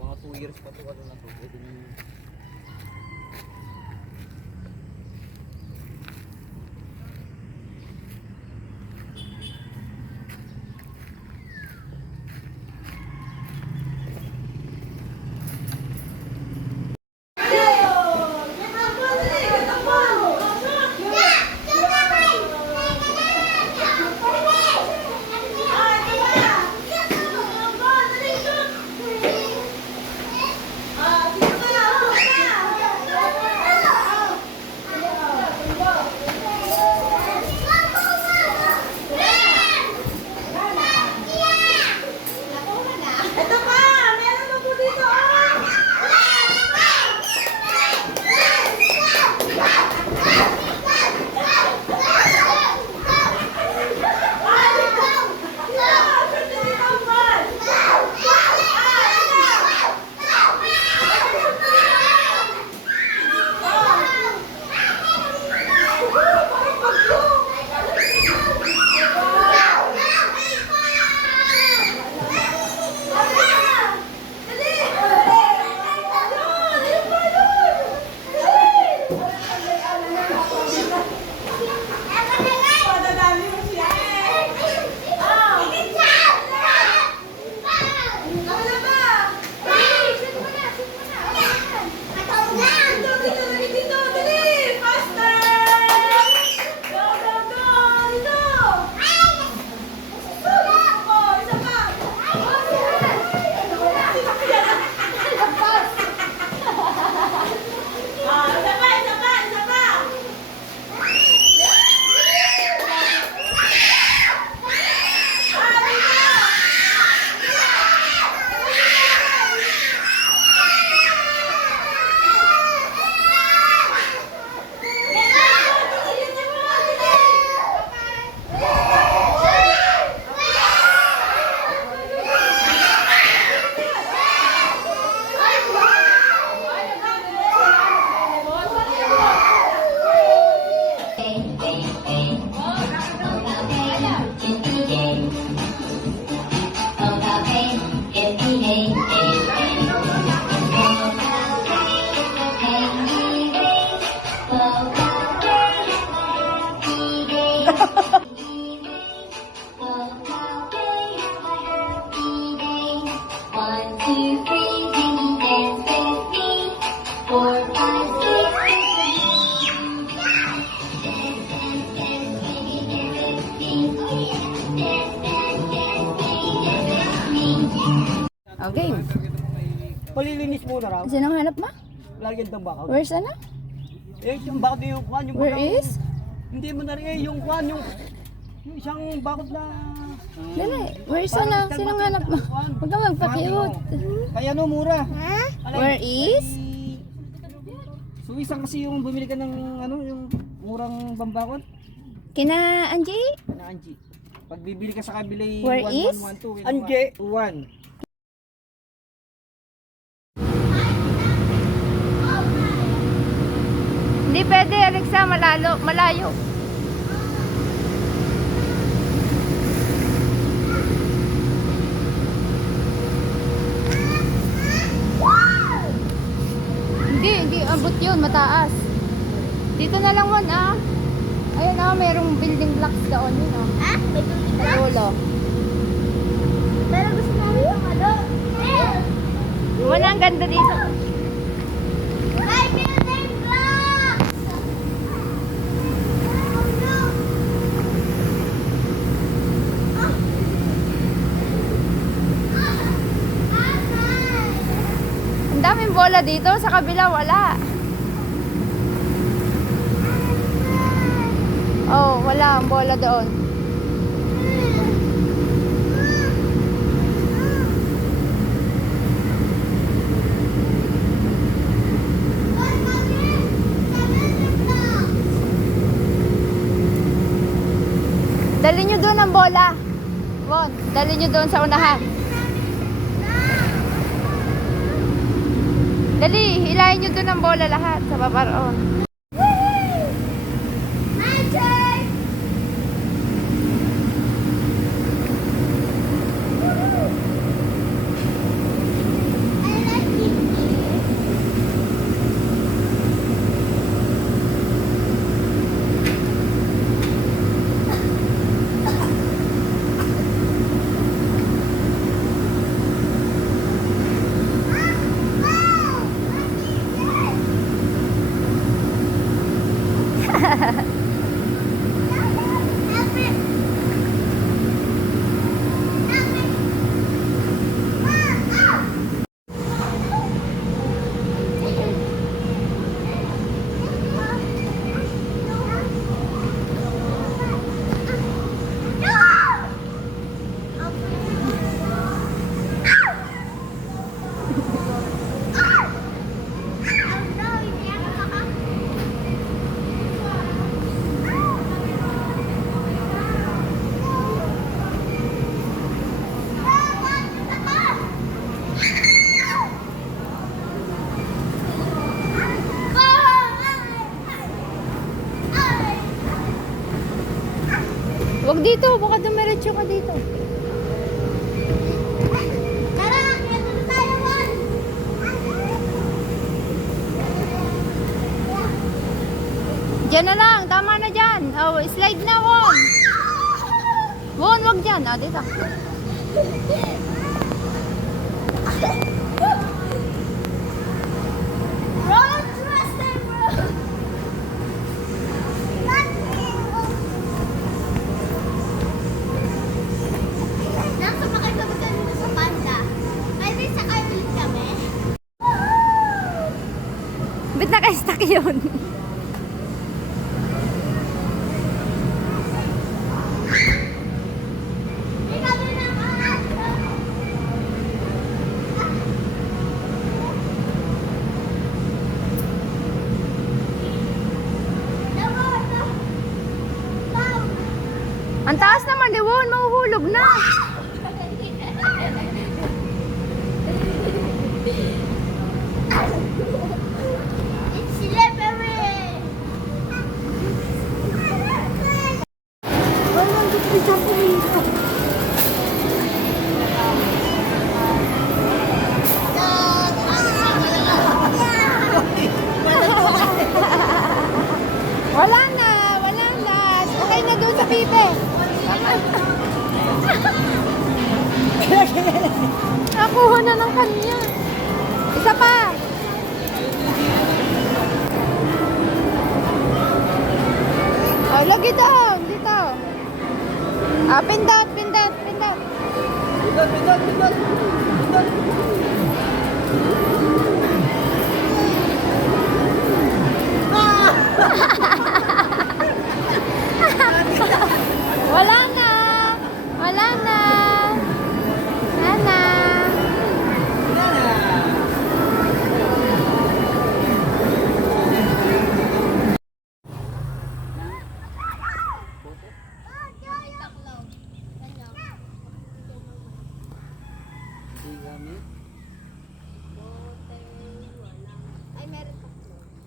Mga 2 years pa to, ano na to. Pwede nyo. Okay. Palilinis muna raw. Sinong hanap mo? Lagyan ng bakaw. Where's ano? Eh, yung bakod yung kwan, yung Where bakaw. is? Hindi mo na rin eh, yung kwan, yung isang bakod na... Dali. Where's ano? Sinong hanap mo? Huwag ka magpakiut. Kaya no, mura. Where is? So, isang kasi yung bumili ka ng ano, yung murang bambakod. Kina Angie? Na Angie. Pag bibili ka sa kabili, Where is? 1112. Angie. 1. Hindi pwede, Alexa. Malayo. Hindi abot yun, mataas. Dito na lang one, ah. Ayun, ah, mayroong building blocks doon yun, ah. Ha? May building Sa dulo. Pero gusto namin yung ano. Wala, ang ganda dito. Ay, building blocks! Ang daming bola dito, sa kabila wala. Oh, wala ang bola doon. Dali nyo doon ang bola. Won, dali nyo doon sa unahan. Dali, hilahin nyo doon ang bola lahat sa babaroon. Huwag dito, baka dumiretso ka dito. Diyan na lang, tama na dyan. Oh, slide na, Won. Won, wag dyan. Ah, dito. Ba't naka-stuck yun? Ang taas naman, Dewon, mahuhulog na. Wala na, wala na. Okay na doon sa pipe. Nakuha na ng kanya. Isa pa. Oh, lagi doon. Dito. Ah, pindot, pindot, pindot. Wala na. Wala na. Wala na. Ay, meron pa.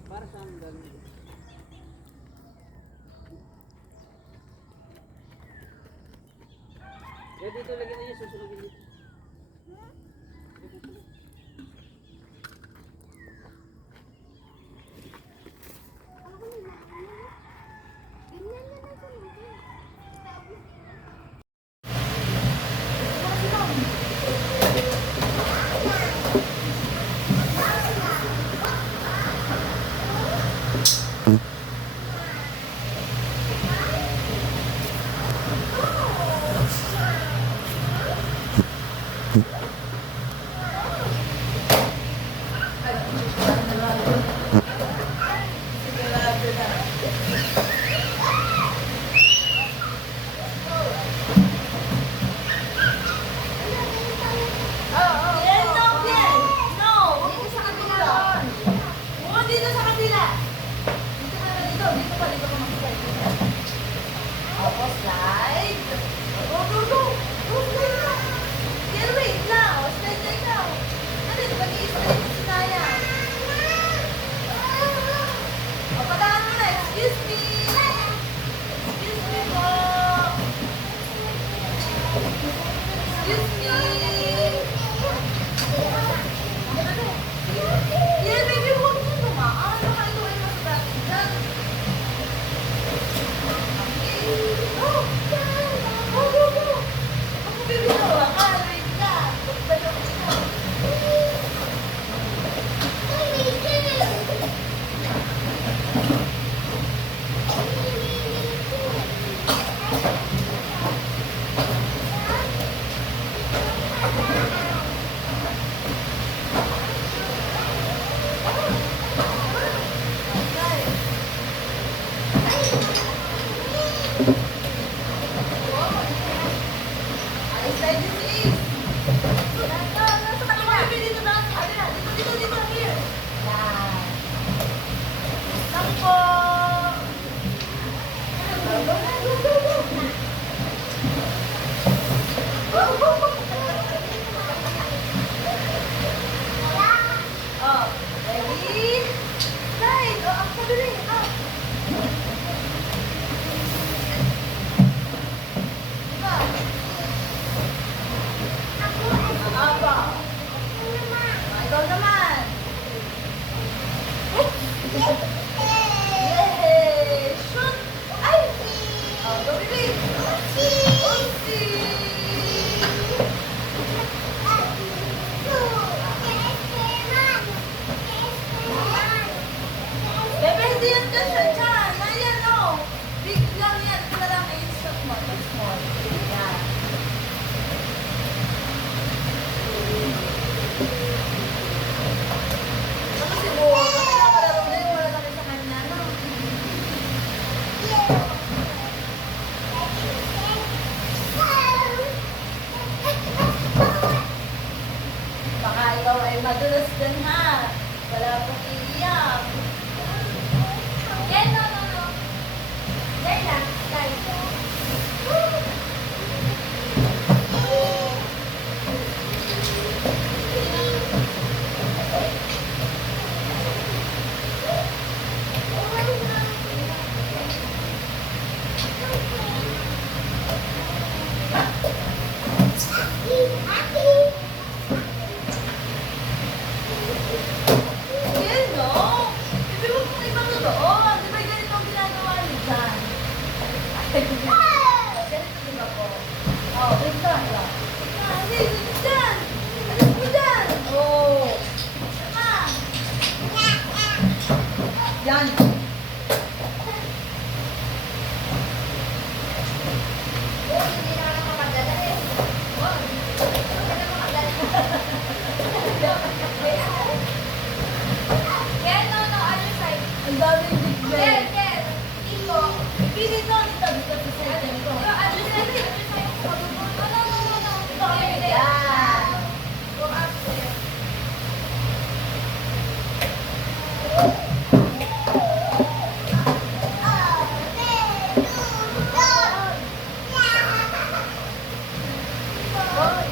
Para saan galing? Eh, dito lagyan niyo, susunogin dito. Ikaw naman. Yay! Shoot! Ay! Oh, go, baby! Oopsie! Bebe, hindi yan kasya dyan. Ayan, oh. Big lang yan. Ito na lang ay shot mo. Ito small. Yan. Ano si Buwa? Kasi nakalaro na yung wala kami sa kanya, no? Baka ikaw ay madulas din, ha? Wala pong iiyak. Yan, no. Yan lang. Guys. Yan, no? Hindi mo kung ibang doon. Di ba ganito ang ginagawa niyo dyan? Ganito din ako. Oh, wait lang. Hindi, dito dyan. Alis mo dyan. Oh. Yan. Yan, no. Other side. Ang daming big Yan, bell. yan. Dito. Pilit lang dito dito sa side ko. Pero other side. Other side. No. Ito, here, Yan. Go up there.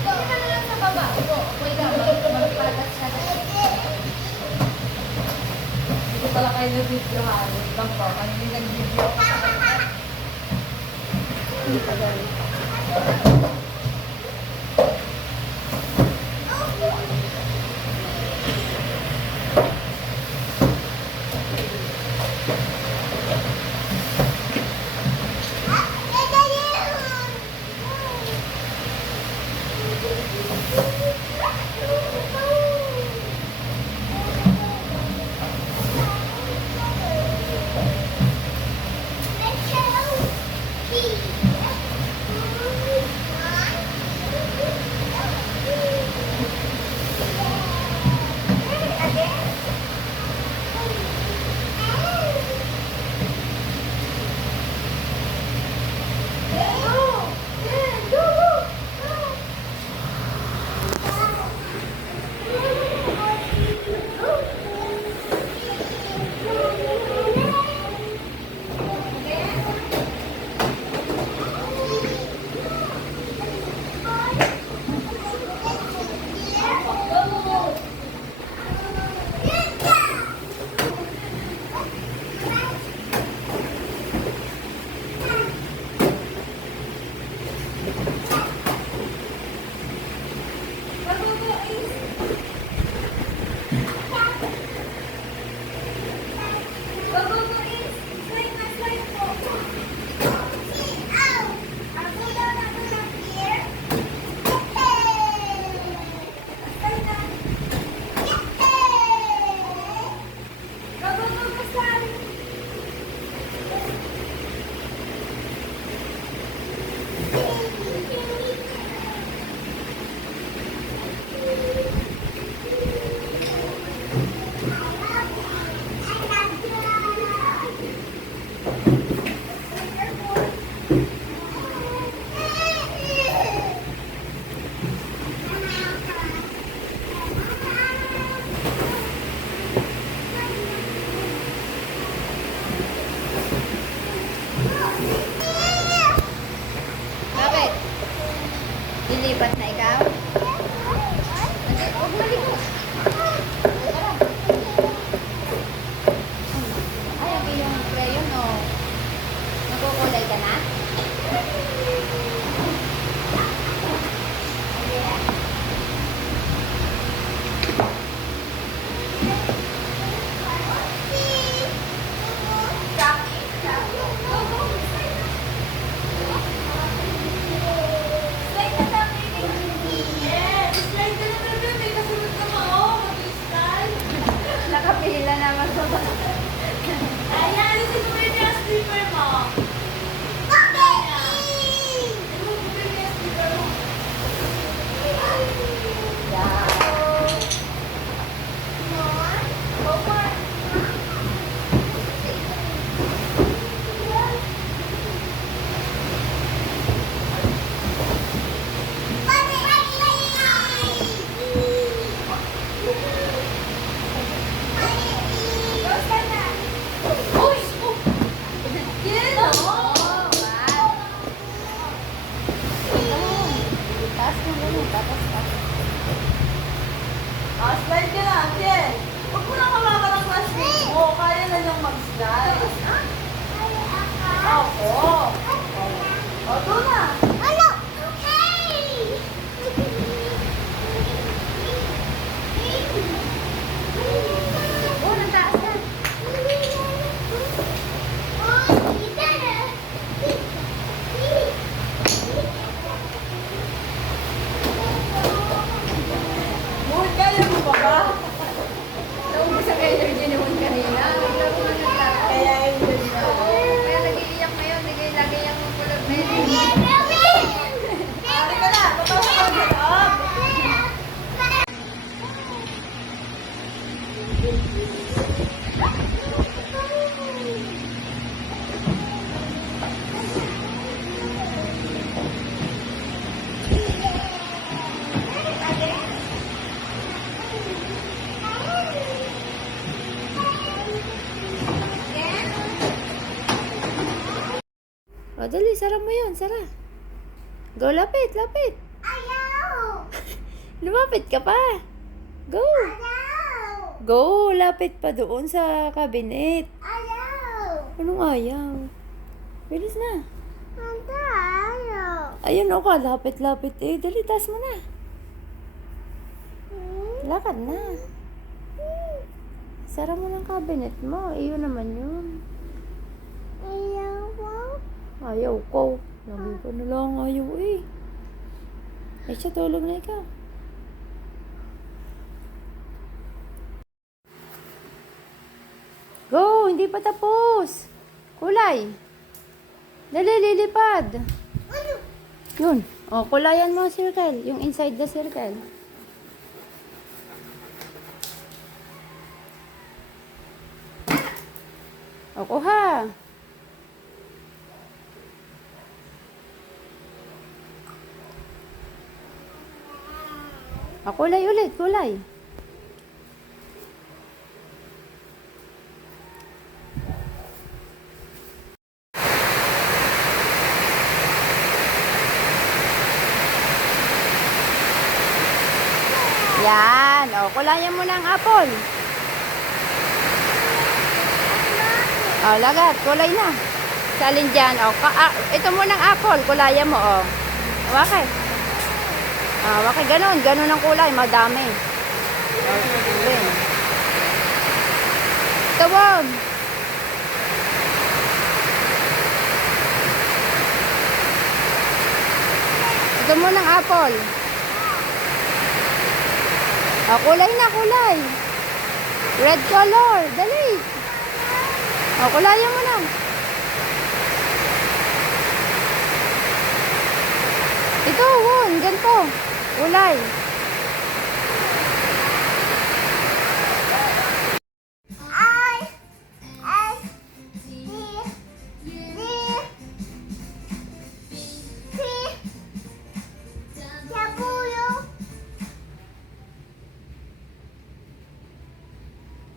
Dito ka na lang sa baba. Wait lang. Magpagas ka na. Hindi pala kayo nag-video ha. Wait lang po. Kanina nag-video ako sa kanya. Slide ka na, Jen. Huwag mo lang hawakan ng classmate mo. Kaya na niyang mag-slide. Opo. O, doon na. Oh, nataas na. Moon, kaya mo ba ba? Naubos ang energy ni Juan kanina. Naglaro na naglaro. Kaya yun na. Kaya nag-iiyak ngayon. Lagi ang kulog na yun. Ari ka na, papasok ka sa loob. O, dali. Sara mo yun. Sara. Go, lapit. Lapit. Lumapit ka pa. Go. Go. Lapit pa doon sa cabinet. Anong ayaw? Bilis na. Ayun o ka. Lapit. Dali. Taas mo na. Lakad na. Sara mo ng cabinet mo. Iyon naman yun. Ayaw ko. Sabi ko na lang ayaw eh. Ay siya, tulog na ikaw. Go! Hindi pa tapos. Kulay. Dali, lilipad. Yun. O, kulayan mo ang circle. Yung inside the circle. O, kuha. O, kulay ulit, kulay. Yan. O, kulayan mo ng apple. O, lagat. Kulay na. Salin dyan. O, ito mo ng apple. Kulayan mo, o. Wakay. Wakay. Ganon. Ganon ang kulay. Madami. O, sige. Tawag. Ito mo ng apple. O, kulay na, kulay. Red color. Dali. O, kulayan mo na. Ito, Won. Ganito. Kulay.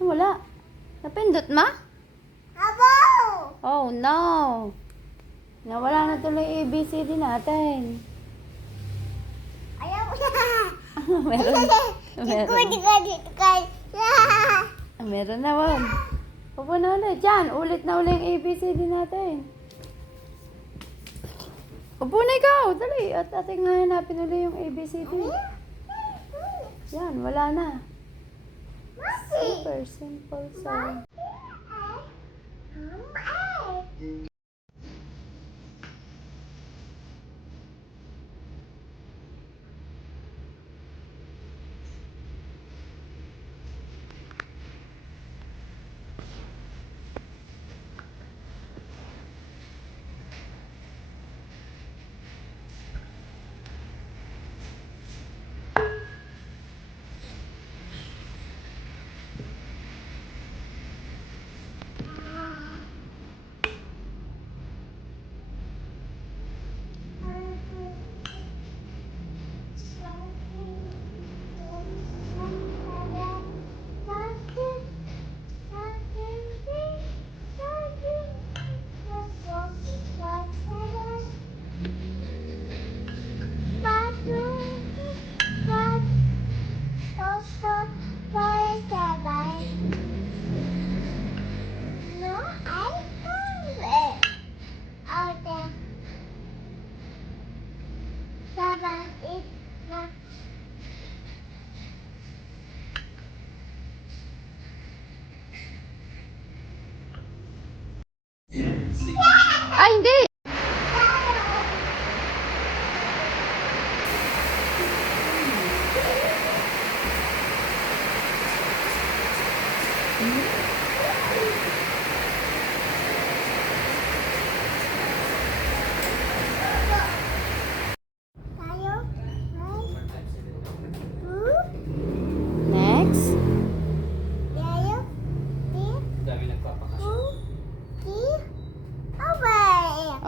Wala. Napindot ma? Oh no. Nawala na tuloy ABCD natin. Meron. Meron na, Won. Pupo na ulit. Yan, ulit na ulit yung ABCD natin. Pupo na ikaw. Dali. At ating hanapin ulit yung ABCD. Yan, wala na. Super simple song.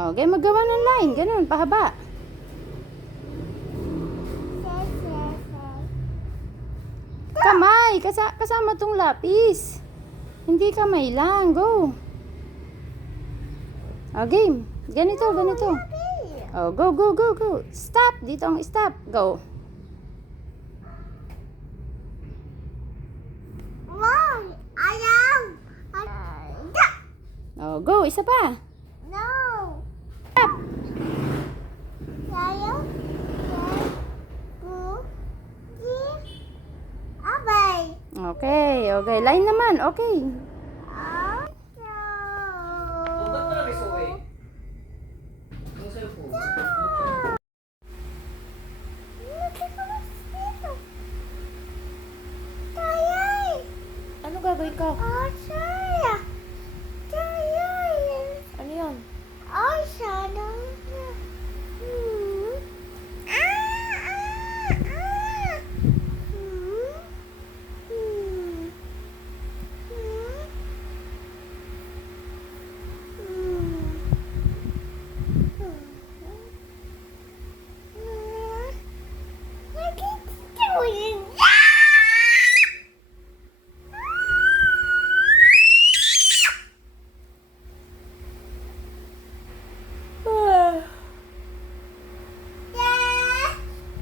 Okay, maggawa ng line. Ganun, pahaba. Kamay. Kasama tong lapis. Hindi kamay lang. Go. Game. Ganito. Go, go, go, go. Stop. Dito ang stop. Go. Mom, ayaw. Go. Isa pa. No. Stop. Ayaw. Abay. Okay. Line naman. Okay. Ba't mo lang isuwi? Yung cellphone. Ano gagawin ko? Ano yun?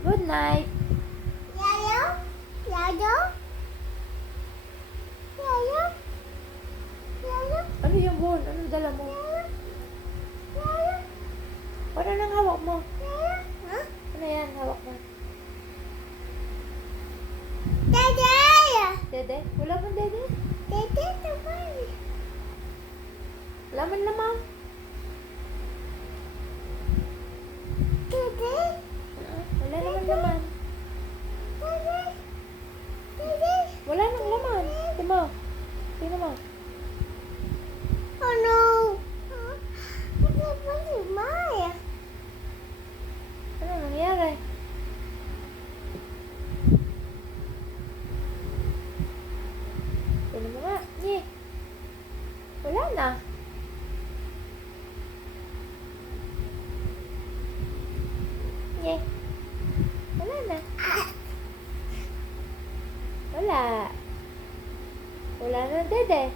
Good night. Ano yung bon? Anong dala mo? Ano nang hawak mo? Ano yan? Hawak mo? Dede? Wala man dede? Wala man lamang. Wala naman laman. Wala nang laman. Tingnan mo. Oh no! What is Maya? Ano nangyari? Tingnan mo nga. Nye. Wala na. Nye. Wala na. Wala. Wala na dede.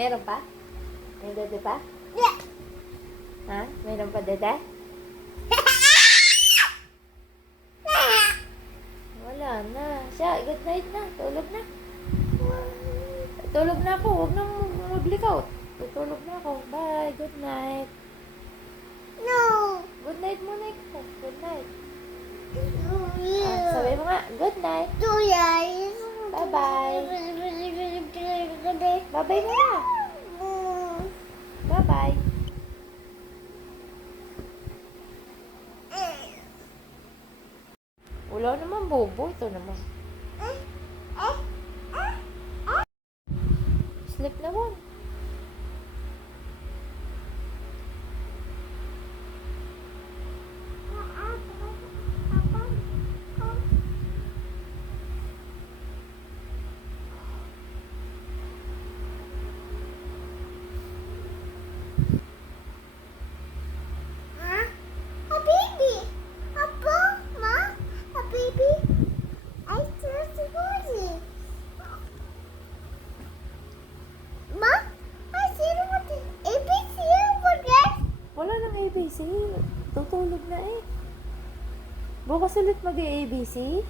Meron pa? May dede pa? Ha? Meron pa dede? Wala na. Siya, good night na. Tulog na. Tulog na ako. Huwag nang maglikaw. Tutulog na ako. Bye. Good night. No! Good night muna ikaw. Good night. Yeah. Sabi mo nga, good night. Bye-bye. Bye-bye mo na. Bye-bye. Wala naman bobo. Ito naman. Sleep naman. Wala nang ABC. Tutulog na eh. Bukas ulit mag-ABC.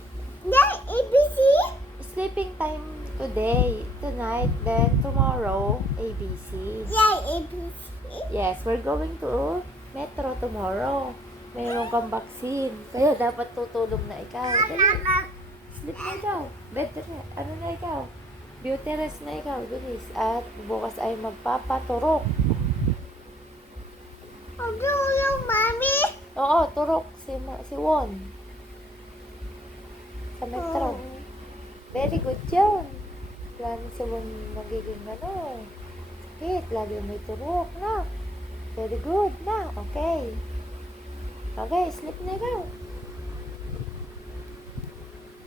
Sleeping time today, tonight, then tomorrow, ABC. Yes, we're going to Metro tomorrow. Mayroon kang vaccine. Kaya dapat tutulog na ikaw. Dali. Sleep na ikaw. Bed na. Ano na ikaw? Beauty rest na ikaw. Bilis. At bukas ay magpapaturok. Oo, turok. Si Won. Sa Metro. Very good yun. Plano si Won magiging sakit. Lagi may turok na. Very good na. Okay. Okay, sleep na ikaw.